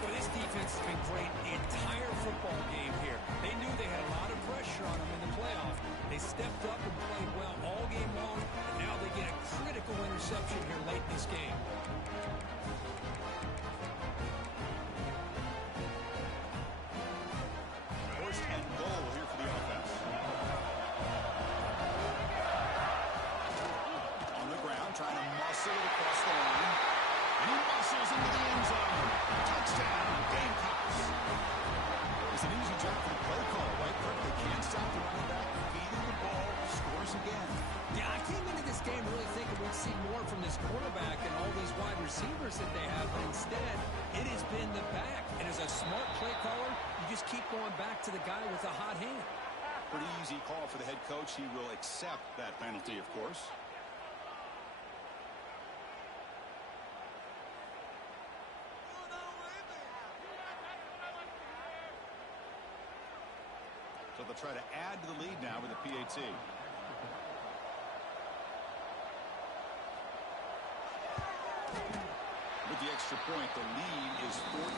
Well, this defense has been great the entire football game here. They knew they had a lot of pressure on them in the playoff. They stepped up and played well all game long, and now they get a critical interception here late in this game. First and goal here for the offense. On the ground, trying to muscle it across the line. And he muscles into the end zone. Touchdown, Gamecocks. It's an easy job for the play call, right, Kirk? They can't stop the running back. Feeding the ball, scores again. Yeah, I came into this game really thinking we'd see more from this quarterback and all these wide receivers that they have, but instead, it has been the back. And as a smart play caller, you just keep going back to the guy with a hot hand. Pretty easy call for the head coach. He will accept that penalty, of course. So they'll try to add to the lead now with a PAT. With the extra point, the lead is 14.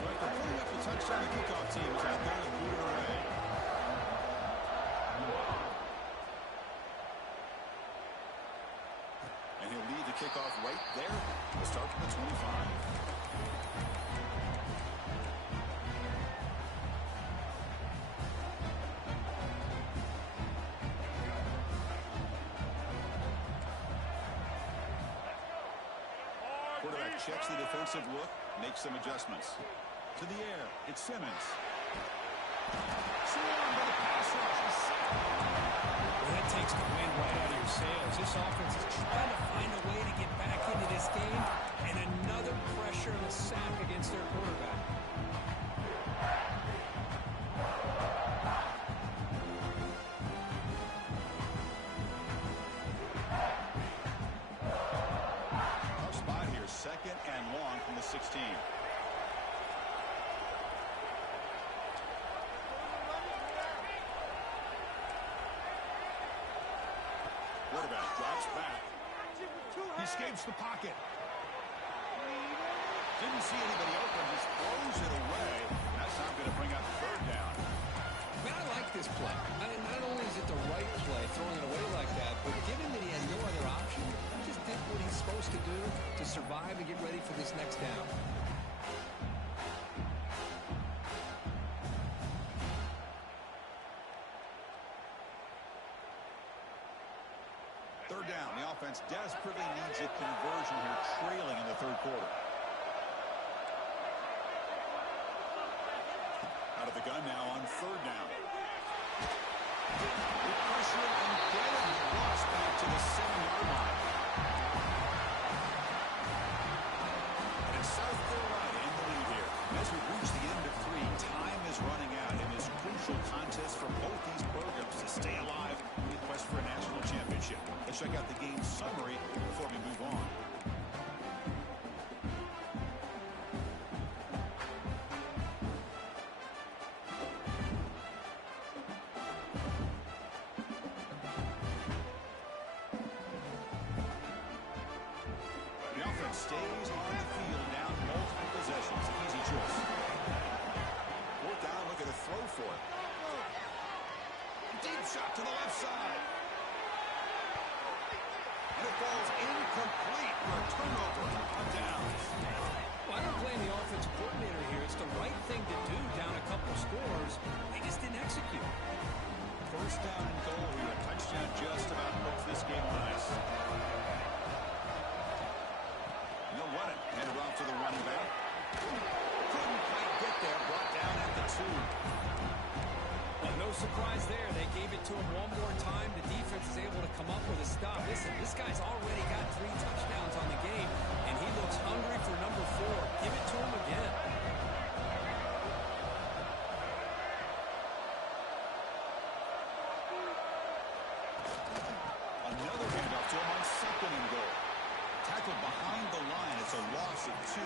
So after putting up the touchdown, the kickoff team is out there to boot it away. And he'll lead the kickoff right there. We'll start from the 25. Quarterback checks the defensive look, makes some adjustments. To the air, it's Simmons. Swarmed by the pass rush. Well, that takes the wind right out of your sails. This offense is trying to find a way to get back into this game, and another pressure and a sack against their quarterback. Second and long from the 16. drops back. He escapes the pocket. Didn't see anybody open, just throws it away. That's not going to bring up third down. Man, I like this play. I mean, not only is it the right play, throwing it away like that, but given that he had no other option, he just did what he's supposed to do to survive and get ready for this next down. Third down. The offense desperately needs a conversion here, trailing in the third quarter. Out of the gun now on third down. The pressure and getting Ross back to the 7-yard line. And it's South Carolina in the lead here. As we reach the end of 3, time is running out in this crucial contest for both these programs to stay alive in the quest for a national championship. Let's check out the game summary before we move on. Stays on the field, down multiple possessions. Easy choice. Fourth down, look at a throw for it. Deep shot to the left side. And it falls incomplete for a turnover on downs. Well, I don't blame the offensive coordinator here. It's the right thing to do down a couple scores. They just didn't execute. First down and goal here. A touchdown just about puts this game on ice. They'll run it. Handed off to the running back. Couldn't quite get there. Brought down at the 2. Well, no surprise there. They gave it to him one more time. The defense is able to come up with a stop. Listen, this guy's already got 3 touchdowns on the game, and he looks hungry for number 4. Give it to him again. Another handoff to him on second and goal. Tackled behind the line. It's a loss of 2.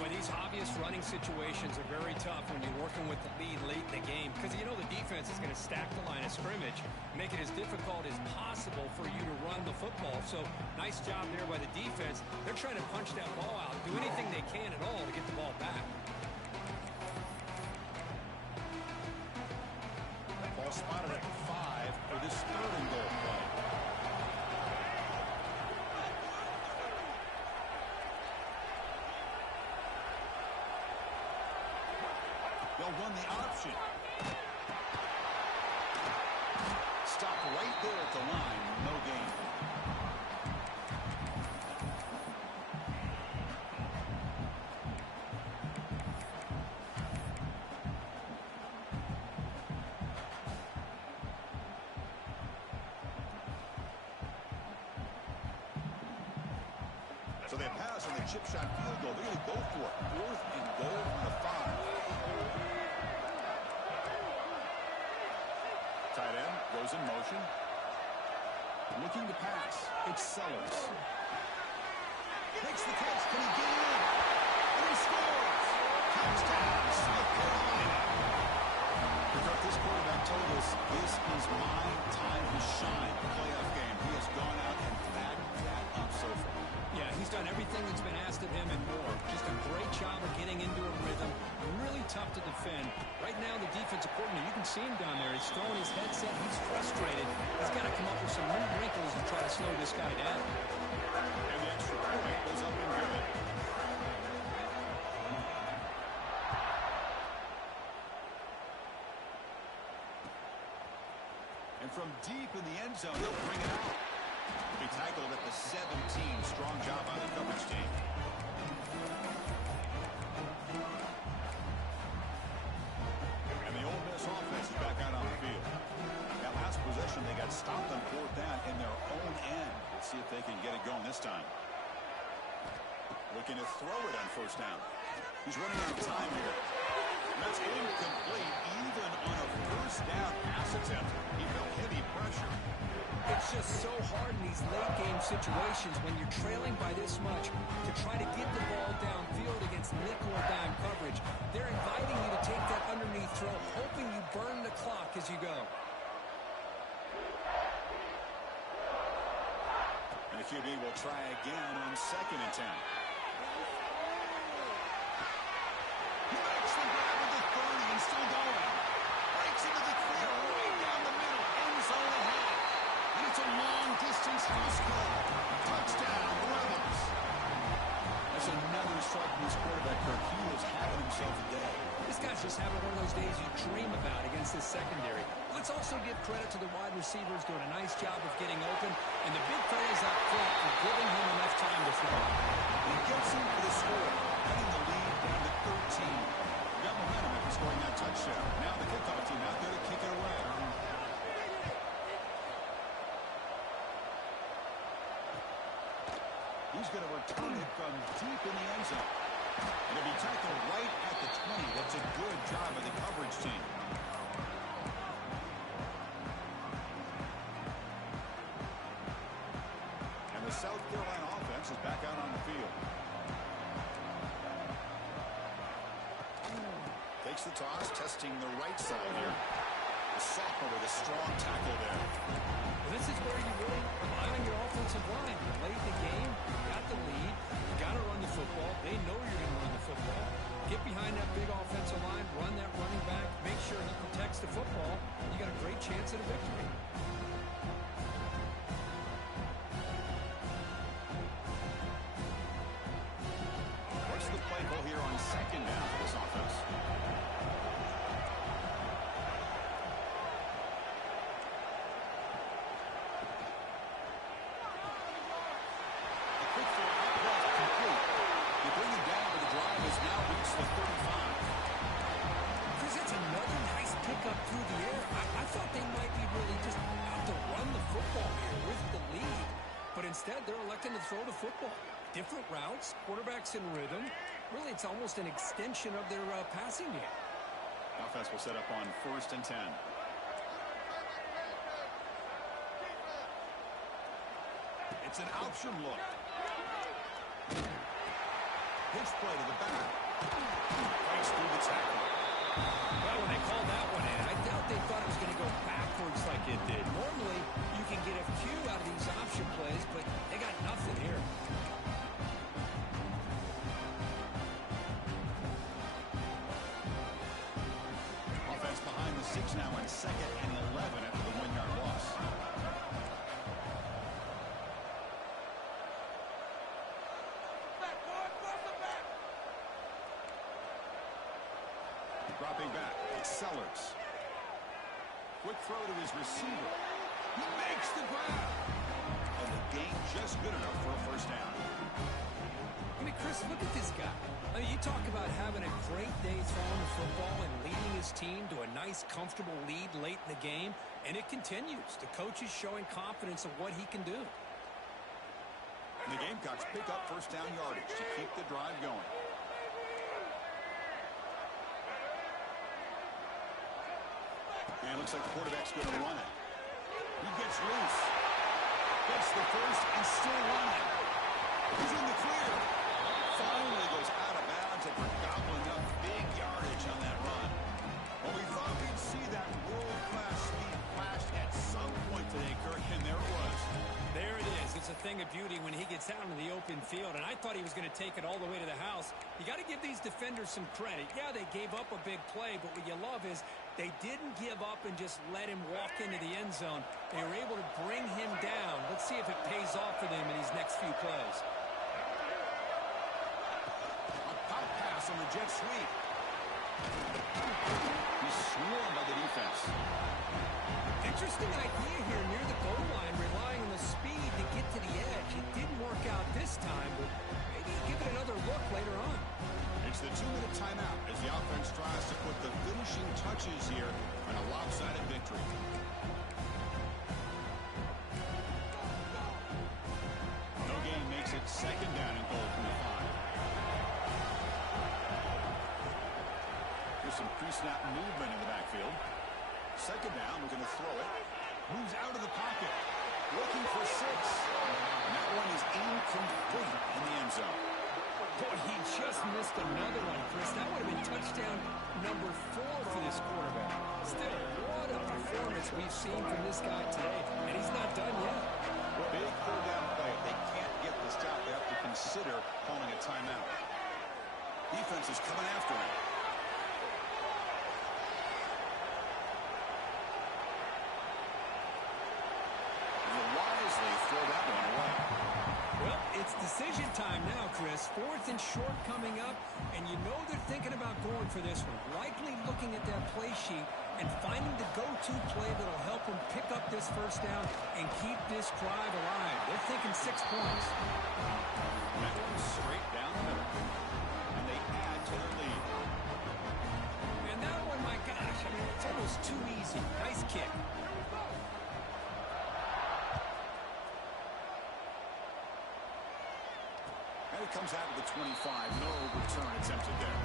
Well, these obvious running situations are very tough when you're working with the lead late in the game because you know the defense is going to stack the line of scrimmage, make it as difficult as possible for you to run the football. So nice job there by the defense. They're trying to punch that ball out, do anything they can at all to get the ball back. That ball spotted at the 5 for this third and goal play. They'll run the option. Stop right there at the line. No gain. So they pass on the chip shot field goal. They're going to go for it. 4th and goal from the 5. Tight end goes in motion. Looking to pass. It's Sellers. Makes the catch. Can he get in? And he scores! Touchdown, South Carolina. This quarterback told us this is my time to shine. Playoff game. He has gone out and backed that up so far. Yeah, he's done everything that's been asked of him and more. Just a great job of getting into a rhythm. Really tough to defend. Right now, the defensive coordinator, you can see him down there. He's throwing his headset. He's frustrated. He's got to come up with some new wrinkles to try to slow this guy down. And the extra point goes up and good. And from deep in the end zone, they'll bring it out. He tackled at the 17. Strong job by the coverage team. And the Ole Miss offense is back out on the field. That last possession, they got stopped on 4th down in their own end. Let's see if they can get it going this time. Looking to throw it on 1st down. He's running out of time here. That's incomplete. Even on a 1st down pass attempt, he felt heavy pressure. It's just so hard in these late game situations when you're trailing by this much to try to get the ball downfield against nickel or dime coverage. They're inviting you to take that underneath throw, hoping you burn the clock as you go. try again on 2nd and 10. He makes the grab at the 30 and still going. Breaks into the clear right down the middle. End zone ahead. And it's a long-distance house call. Touchdown, the Rebels. That's another strike from his quarterback, Kirk. He was having himself a day. This guy's just having one of those days you dream about against this secondary. Let's also give credit to the wide receivers doing a nice job of getting open, and the big fellas up front for giving him enough time to throw. He gets him for the score, cutting the lead down to 13. Got momentum after scoring that touchdown. Now the kickoff team out there to kick it away. He's going to return it from deep in the end zone. It'll be tackled right at the 20. That's a good job of the coverage team. And the South Carolina offense is back out on the field. Takes the toss, testing the right side here. The sophomore with a strong tackle there. Well, this is where you really rely on your offensive line. You're late in the game, you got the lead, you got to run the football. They know you're going to run the football. Get behind that big offensive line, run that running back, make sure he protects the football. You got a great chance at a victory. What's the play call here on 2nd down for this offense? Instead, they're electing to throw the football. Different routes, quarterbacks in rhythm. Really, it's almost an extension of their passing game. Offense will set up on 1st and 10. It's an option look. Pitch play to the back. Breaks through the tackle. Well, when they called that one in, I doubt they thought it was going to go backwards like it did. Normally, you can get a few out of these option plays, but they got nothing here. Offense behind the 6 now on 2nd and 11 after the 1-yard loss. Dropping back, it's Sellers. Quick throw to his receiver. He makes the grab. And the game just good enough for a 1st down. I mean, Chris, look at this guy. I mean, you talk about having a great day throwing the football and leading his team to a nice, comfortable lead late in the game, and it continues. The coach is showing confidence of what he can do. And the Gamecocks pick up 1st down yardage to keep the drive going. And it looks like the quarterback's going to run it. He gets loose. Gets the 1st and still running. He's in the clear. Finally goes out of bounds and for gobbling up big yardage on that run. Well, we thought we'd see that world-class speed flash at some point today, Kirk, and there it was. There it is. It's a thing of beauty when he gets out into the open field, and I thought he was going to take it all the way to the house. You got to give these defenders some credit. Yeah, they gave up a big play, but what you love is they didn't give up and just let him walk into the end zone. They were able to bring him down. Let's see if it pays off for them in these next few plays. A pop pass on the jet sweep. He's swarmed by the defense. Interesting idea here near the goal line, relying on the speed to get to the edge. It didn't work out this time, but maybe give it another look later on. It's the 2-minute timeout as the offense tries to put the finishing touches here on a lopsided victory. No gain makes it 2nd down and goal from the 5. There's some pre-snap movement in the backfield. 2nd down, we're going to throw it. Moves out of the pocket. Looking for 6. And that one is incomplete in the end zone. Boy, he just missed another one, Chris. That would have been touchdown number 4 for this quarterback. Still, what a performance we've seen from this guy today. And he's not done yet. Big 3rd down play. If they can't get the stop. They have to consider calling a timeout. Defense is coming after him. He'll wisely throw that one away. Well, it's decision time now, Chris. 4th and short coming up, and you know they're thinking about going for this one. Likely looking at that play sheet and finding the go-to play that'll help them pick up this first down and keep this drive alive. They're thinking 6 points. That one's straight down the middle. And they add to their lead. And that one, my gosh, I mean, it's almost too easy. Nice kick. And it comes out of the 25. No return attempted there.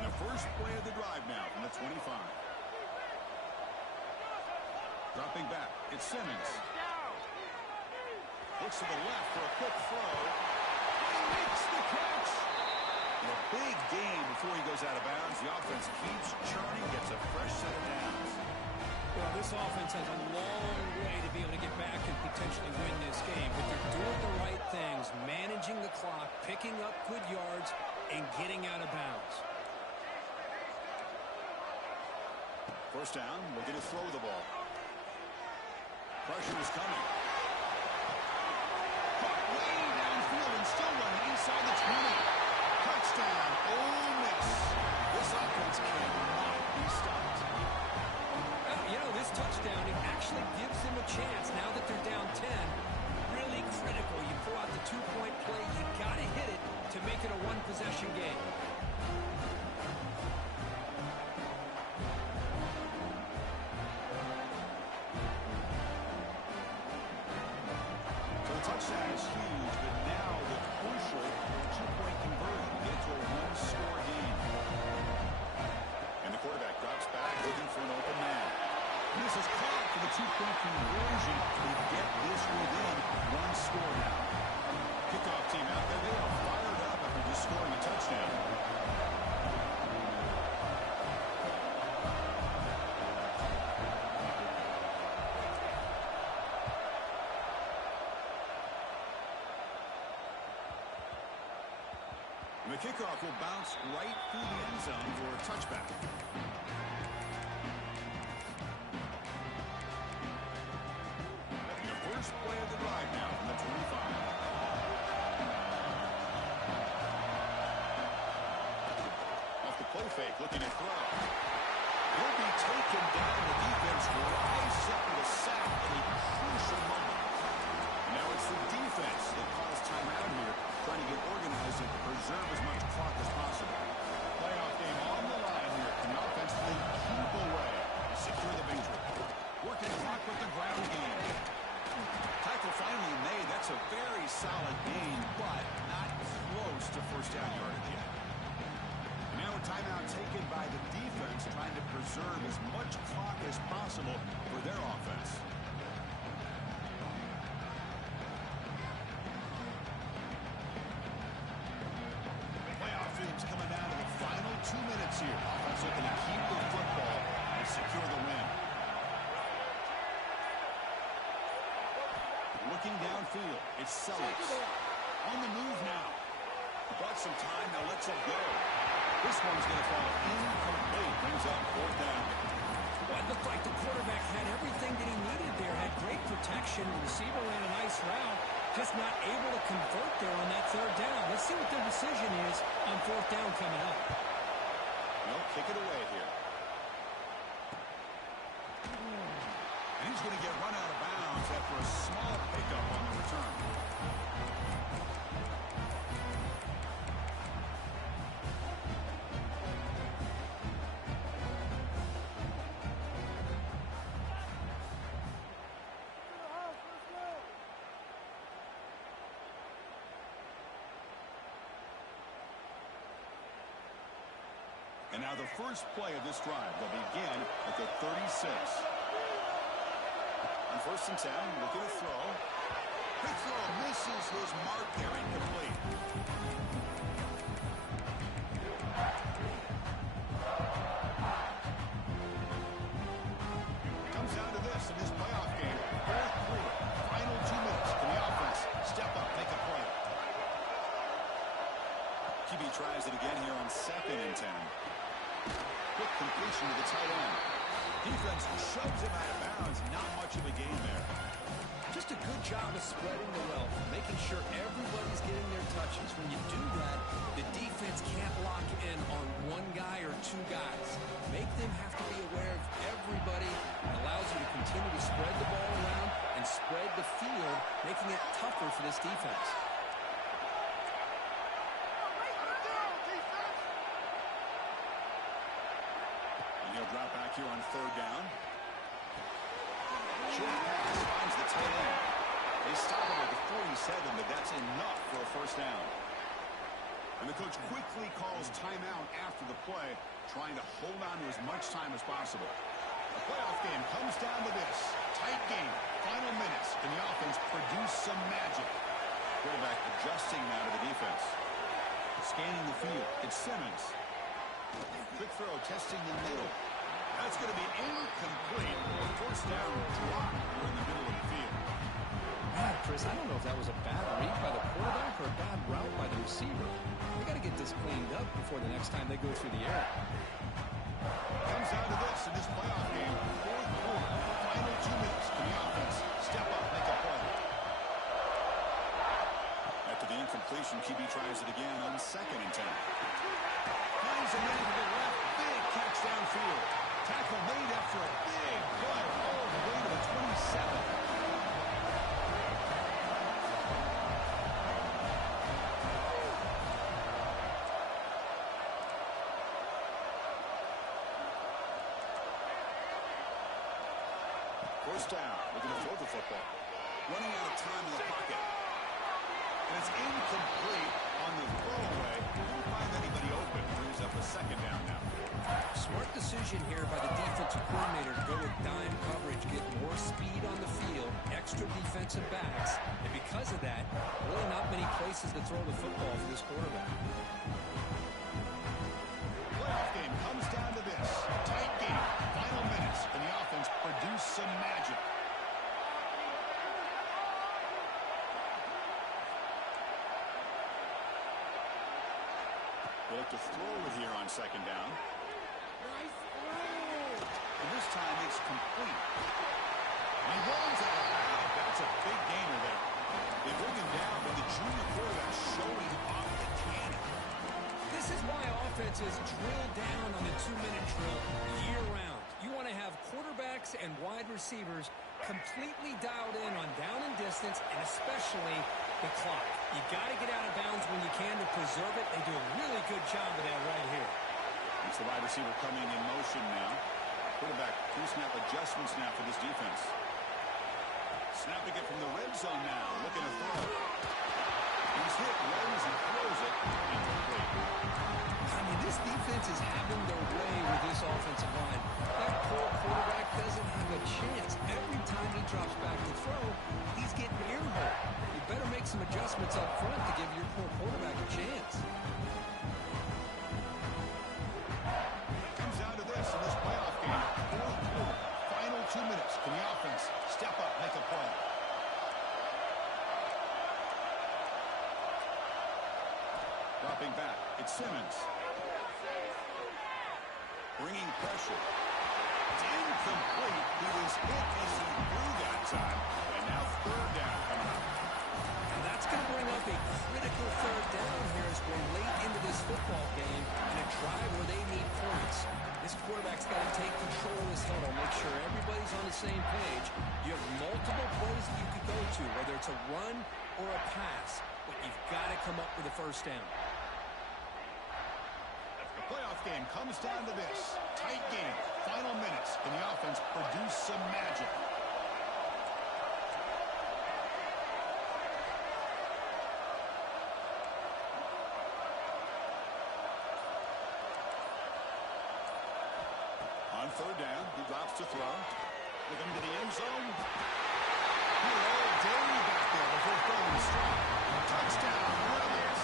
And the first play of the drive now from the 25. Dropping back, it's Simmons. Looks to the left for a quick throw. He makes the catch. And a big gain before he goes out of bounds. The offense keeps churning, gets a fresh set of downs. Well, this offense has a long way to be able to get back and potentially win this game, but they're doing the right things, managing the clock, picking up good yards, and getting out of bounds. First down, looking to throw the ball. Pressure is coming. Caught way downfield and still running inside the 20. Touchdown, Ole Miss. This offense cannot be stopped. You know, this touchdown, it actually gives them a chance now that they're down 10. Really critical. You throw out the 2-point play, you got to hit it to make it a one-possession game. So the touchdown is huge, but now the crucial 2-point conversion to get to a one-score game. And the quarterback drops back, looking for an open man. And this is caught for the 2-point conversion to get this within one score now. Kickoff team out there, they are fired up after just scoring a touchdown. And the kickoff will bounce right through the end zone for a touchback. And the first play of the drive now from the 25. Off the play fake, looking to throw. He'll be taken down. The defense rises up with a sack at a crucial moment. Now it's the defense that calls timeout here, trying to get organized and preserve as much clock as possible. Playoff game on the line here. Can the offense keep away and secure the victory? Working clock with the ground game. Tackle finally made. That's a very solid gain, but not close to first down yardage yet. And now a timeout taken by the defense, trying to preserve as much clock as possible for their offense. Coming down to the final 2 minutes here. Offense looking to keep the football and secure the win. Looking downfield, it's Sellers. On the move now. Bought some time, now lets it go. This one's going to fall incomplete. Brings up 4th down. Well, it looked like the quarterback had everything that he needed there. Had great protection. The receiver ran a nice route. Just not able to convert there on that 3rd down. Let's see what their decision is on 4th down coming up. They'll kick it away here. And he's going to get run out of bounds after a small pickup on the return. And now the first play of this drive will begin at the 36. On 1st and 10, looking to throw. Big throw misses his mark there, incomplete. second and 10. Quick completion to the tight end. Defense shoves him out of bounds. Not much of a gain there. Just a good job of spreading the wealth, making sure everybody's getting their touches. When you do that, the defense can't lock in on one guy or two guys. Make them have to be aware of everybody. It allows you to continue to spread the ball around and spread the field, making it tougher for this defense. And he'll drop back here on third down. Short pass finds the tight end. They stop him at the 47, but that's enough for a first down. And the coach quickly calls timeout after the play, trying to hold on to as much time as possible. The playoff game comes down to this. Tight game, final minutes, and the offense produce some magic. Quarterback adjusting now to the defense. Scanning the field, it's Simmons. Quick throw, testing the middle. That's going to be incomplete. First down drop here in the middle of the field. Man, Chris, I don't know if that was a bad read by the quarterback or a bad route by the receiver. They got to get this cleaned up before the next time they go through the air. Comes down to this in this playoff game. Fourth quarter, final 2 minutes for the offense. Step up, make a play. After the incompletion, QB tries it again on second and 10. Finds a man to the left. Big catch downfield. Tackle made after a big play all the way to the 27. First down, looking to throw the football. Running out of time in the pocket. And it's incomplete on the throwaway. Don't find anybody open. Brings up a second down now. Smart decision here by the defensive coordinator to go with dime coverage, get more speed on the field, extra defensive backs, and because of that, really not many places to throw the football for this quarterback. Playoff game comes down to this. Tight game, final minutes, and the offense produced some magic. They look to throw it here on second down. And this time it's complete. And he runs out of bounds. That's a big gainer there. They bring him down, but the junior quarterback showing off the cannon. This is why offenses drill down on the 2-minute drill year-round. You want to have quarterbacks and wide receivers completely dialed in on down and distance, and especially the clock. You got to get out of bounds when you can to preserve it. They do a really good job of that right here. It's the wide receiver coming in motion now. Quarterback pre-snap adjustments now for this defense. Snapping it from the red zone now. Looking to throw. He's hit, runs, and throws it. Incomplete. I mean, this defense is having their way with this offensive line. That poor quarterback doesn't have a chance. Every time he drops back to throw, he's getting earmarked. You better make some adjustments up front to give your poor quarterback a chance. Comes down to this in this playoff game. Fourth quarter, final 2 minutes. Can the offense step up, make a play? Dropping back, it's Simmons. Bringing pressure. It's incomplete. He was hit as he threw that time. And now third down coming up. And that's going to bring up a critical third down here as we're late into this football game in a drive where they need points. This quarterback's got to take control of this huddle, make sure everybody's on the same page. You have multiple plays that you could go to, whether it's a run or a pass, but you've got to come up with a first down. The playoff game comes down to this. Tight game, final minutes, and the offense produce some magic. On third down, he drops to throw. Looking to the end zone. Here all day back there before throwing strike. Touchdown, Rebels.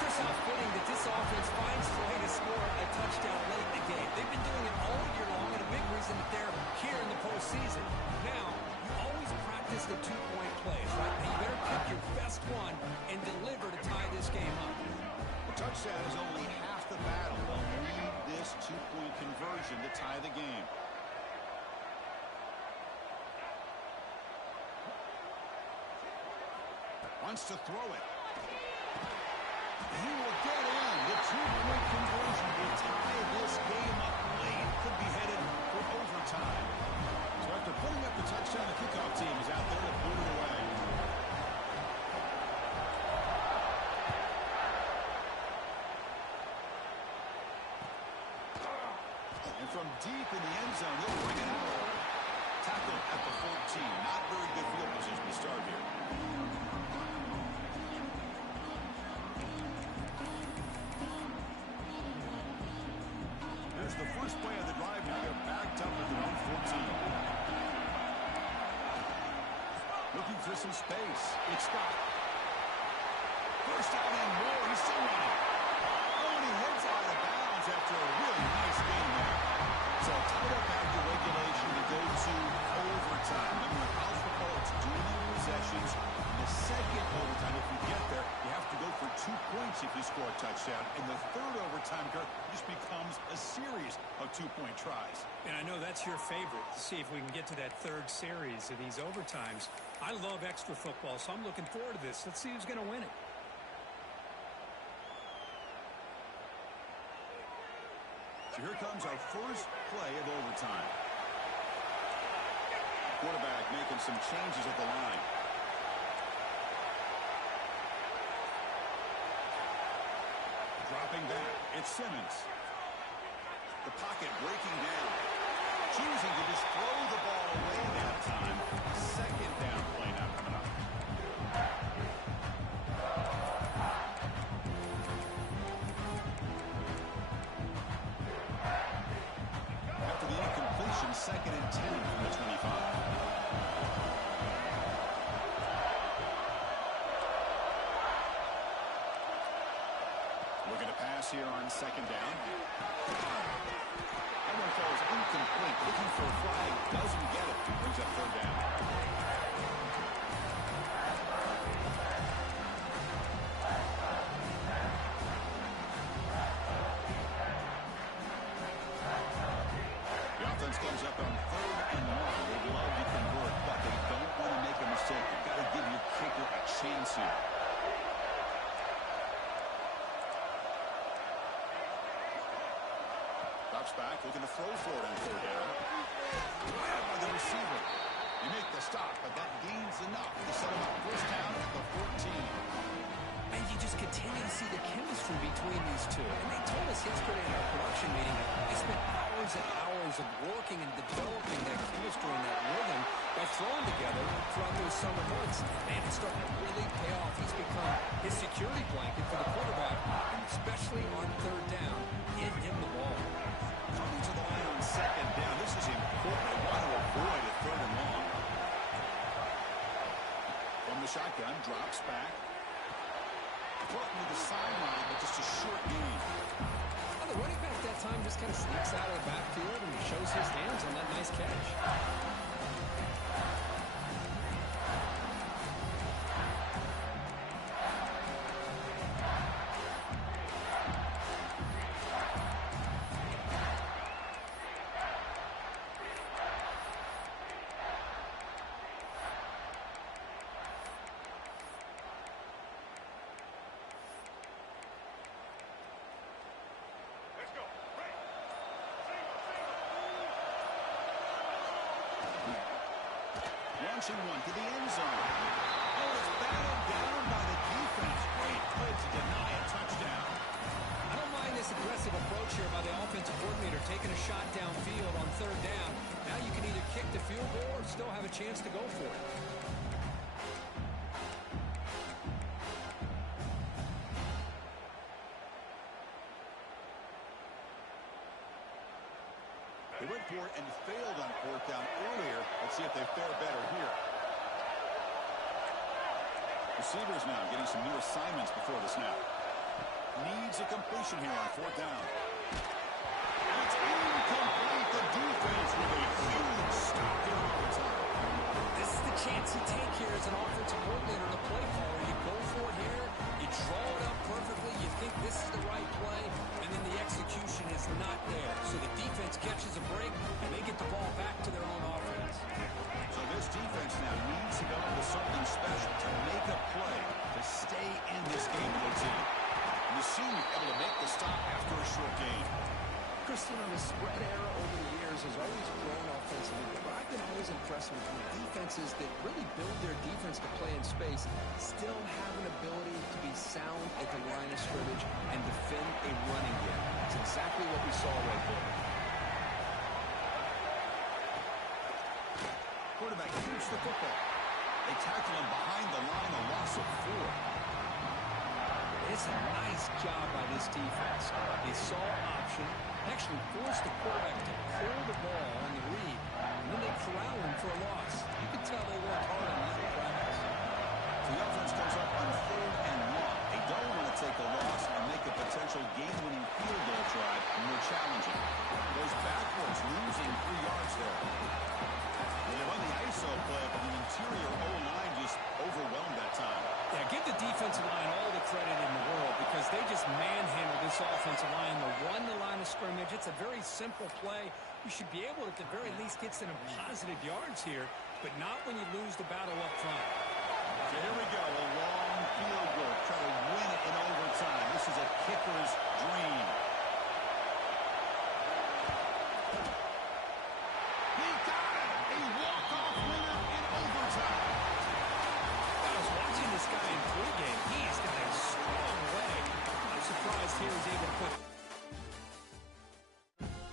Chris, off-putting that this offense finds a way to score a touchdown late in the game. They've been doing it all year long, and a big reason that they're here in the postseason. Now, you always practice the two-point plays, right? Now, you better pick your best one and deliver to tie this game up. The touchdown is only half the battle. They'll need this two-point conversion to tie the game. Wants to throw it. He will get in. The two-point conversion will tie this game up late. Could be headed for overtime. So after putting up the touchdown, the kickoff team is out there to boot it away. And from deep in the end zone, they'll bring it out. Tackle at the 14. Not very good field position to start here. Here's the first play of the drive. Now they're backed up at their own 14. Looking for some space. It's Scott. First down and more. He's still running. Oh, and he heads out of bounds after a really nice game there. So tied up after regulation to go to overtime. Remember, in college football, it's dueling possessions. In the second overtime, if you get there, you have to go for 2 points if you score a touchdown. In the third overtime, Kirk, just becomes a series of 2-point tries. And I know that's your favorite, to see if we can get to that third series of these overtimes. I love extra football, so I'm looking forward to this. Let's see who's going to win it. So here comes our first play of overtime. Quarterback making some changes at the line. Dropping back, it's Simmons. The pocket breaking down. Choosing to just throw the ball away that time. Second down play now coming up. After the incompletion, 2nd and 10 from the 25. Looking to pass here on 2nd down. That one falls incomplete. Looking for a flag. Doesn't get it. Brings up 3rd down. The offense comes up on 3rd and 1. They'd love to convert, but they don't want to make a mistake. You've got to give your kicker a chance here. Drops back, looking to throw for it on 3rd down. Grabbed by the receiver. You make the stop, but that gains enough to set him up 1st down at the 14. And you just continue to see the chemistry between these two. And they told us yesterday in our production meeting they spent hours and hours of working and developing that chemistry and that rhythm by throwing together throughout those summer months. And it's starting to really pay off. He's become his security blanket for the quarterback, and especially on 3rd down, get him the ball. Coming to the line on 2nd down. This is important. They want to avoid a 3rd and long. From the shotgun, drops back. Brought to the sideline, but just a short gain. Well, the running back that time just kind of sneaks out of the backfield and shows his hands on that nice catch. Launching one to the end zone. Oh, it's battled down by the defense. Great play to deny a touchdown. I don't mind this aggressive approach here by the offensive coordinator, taking a shot downfield on 3rd down. Now you can either kick the field goal or still have a chance to go for it. They went for it and failed on 4th down earlier. Let's see if they fare better here. Receivers now getting some new assignments before the snap. Needs a completion here on 4th down. It's incomplete. The defense with a huge stop here in overtime. This is the chance you take here as an offensive coordinator and a play caller. You go for it here, you draw it up perfectly, you think this is the right play, and then the execution is not there. So the defense catches a break, and they get the ball back to their own offense. So this defense now needs to go into something special to make a play to stay in this game with their team. And the senior able to make the stop after a short gain. Christian, on the spread era over the years has always grown offensively, but I've been always impressed with defenses that really build their defense to play in space, still have an ability to be sound at the line of scrimmage and defend a running game. It's exactly what we saw right there. Quarterback keeps the football. They tackle him behind the line, a loss of 4. It's a nice job by this defense. They saw option, actually forced the quarterback to pull the ball on the read, and then they corral him for a loss. You could tell they worked hard on that in practice. The offense comes up on 3rd and 1. They don't want to take a loss and make a potential game-winning field goal try more challenging. Goes backwards, losing 3 yards there. When they run the ISO play, but the interior O-line just overwhelmed that time. Yeah, give the defensive line all the credit in the world because they just manhandled this offensive line. They won the line of scrimmage. It's a very simple play. You should be able to, at the very least, get some positive yards here, but not when you lose the battle up front. So here we go, a long field goal. Try to win it in overtime. This is a kicker's dream.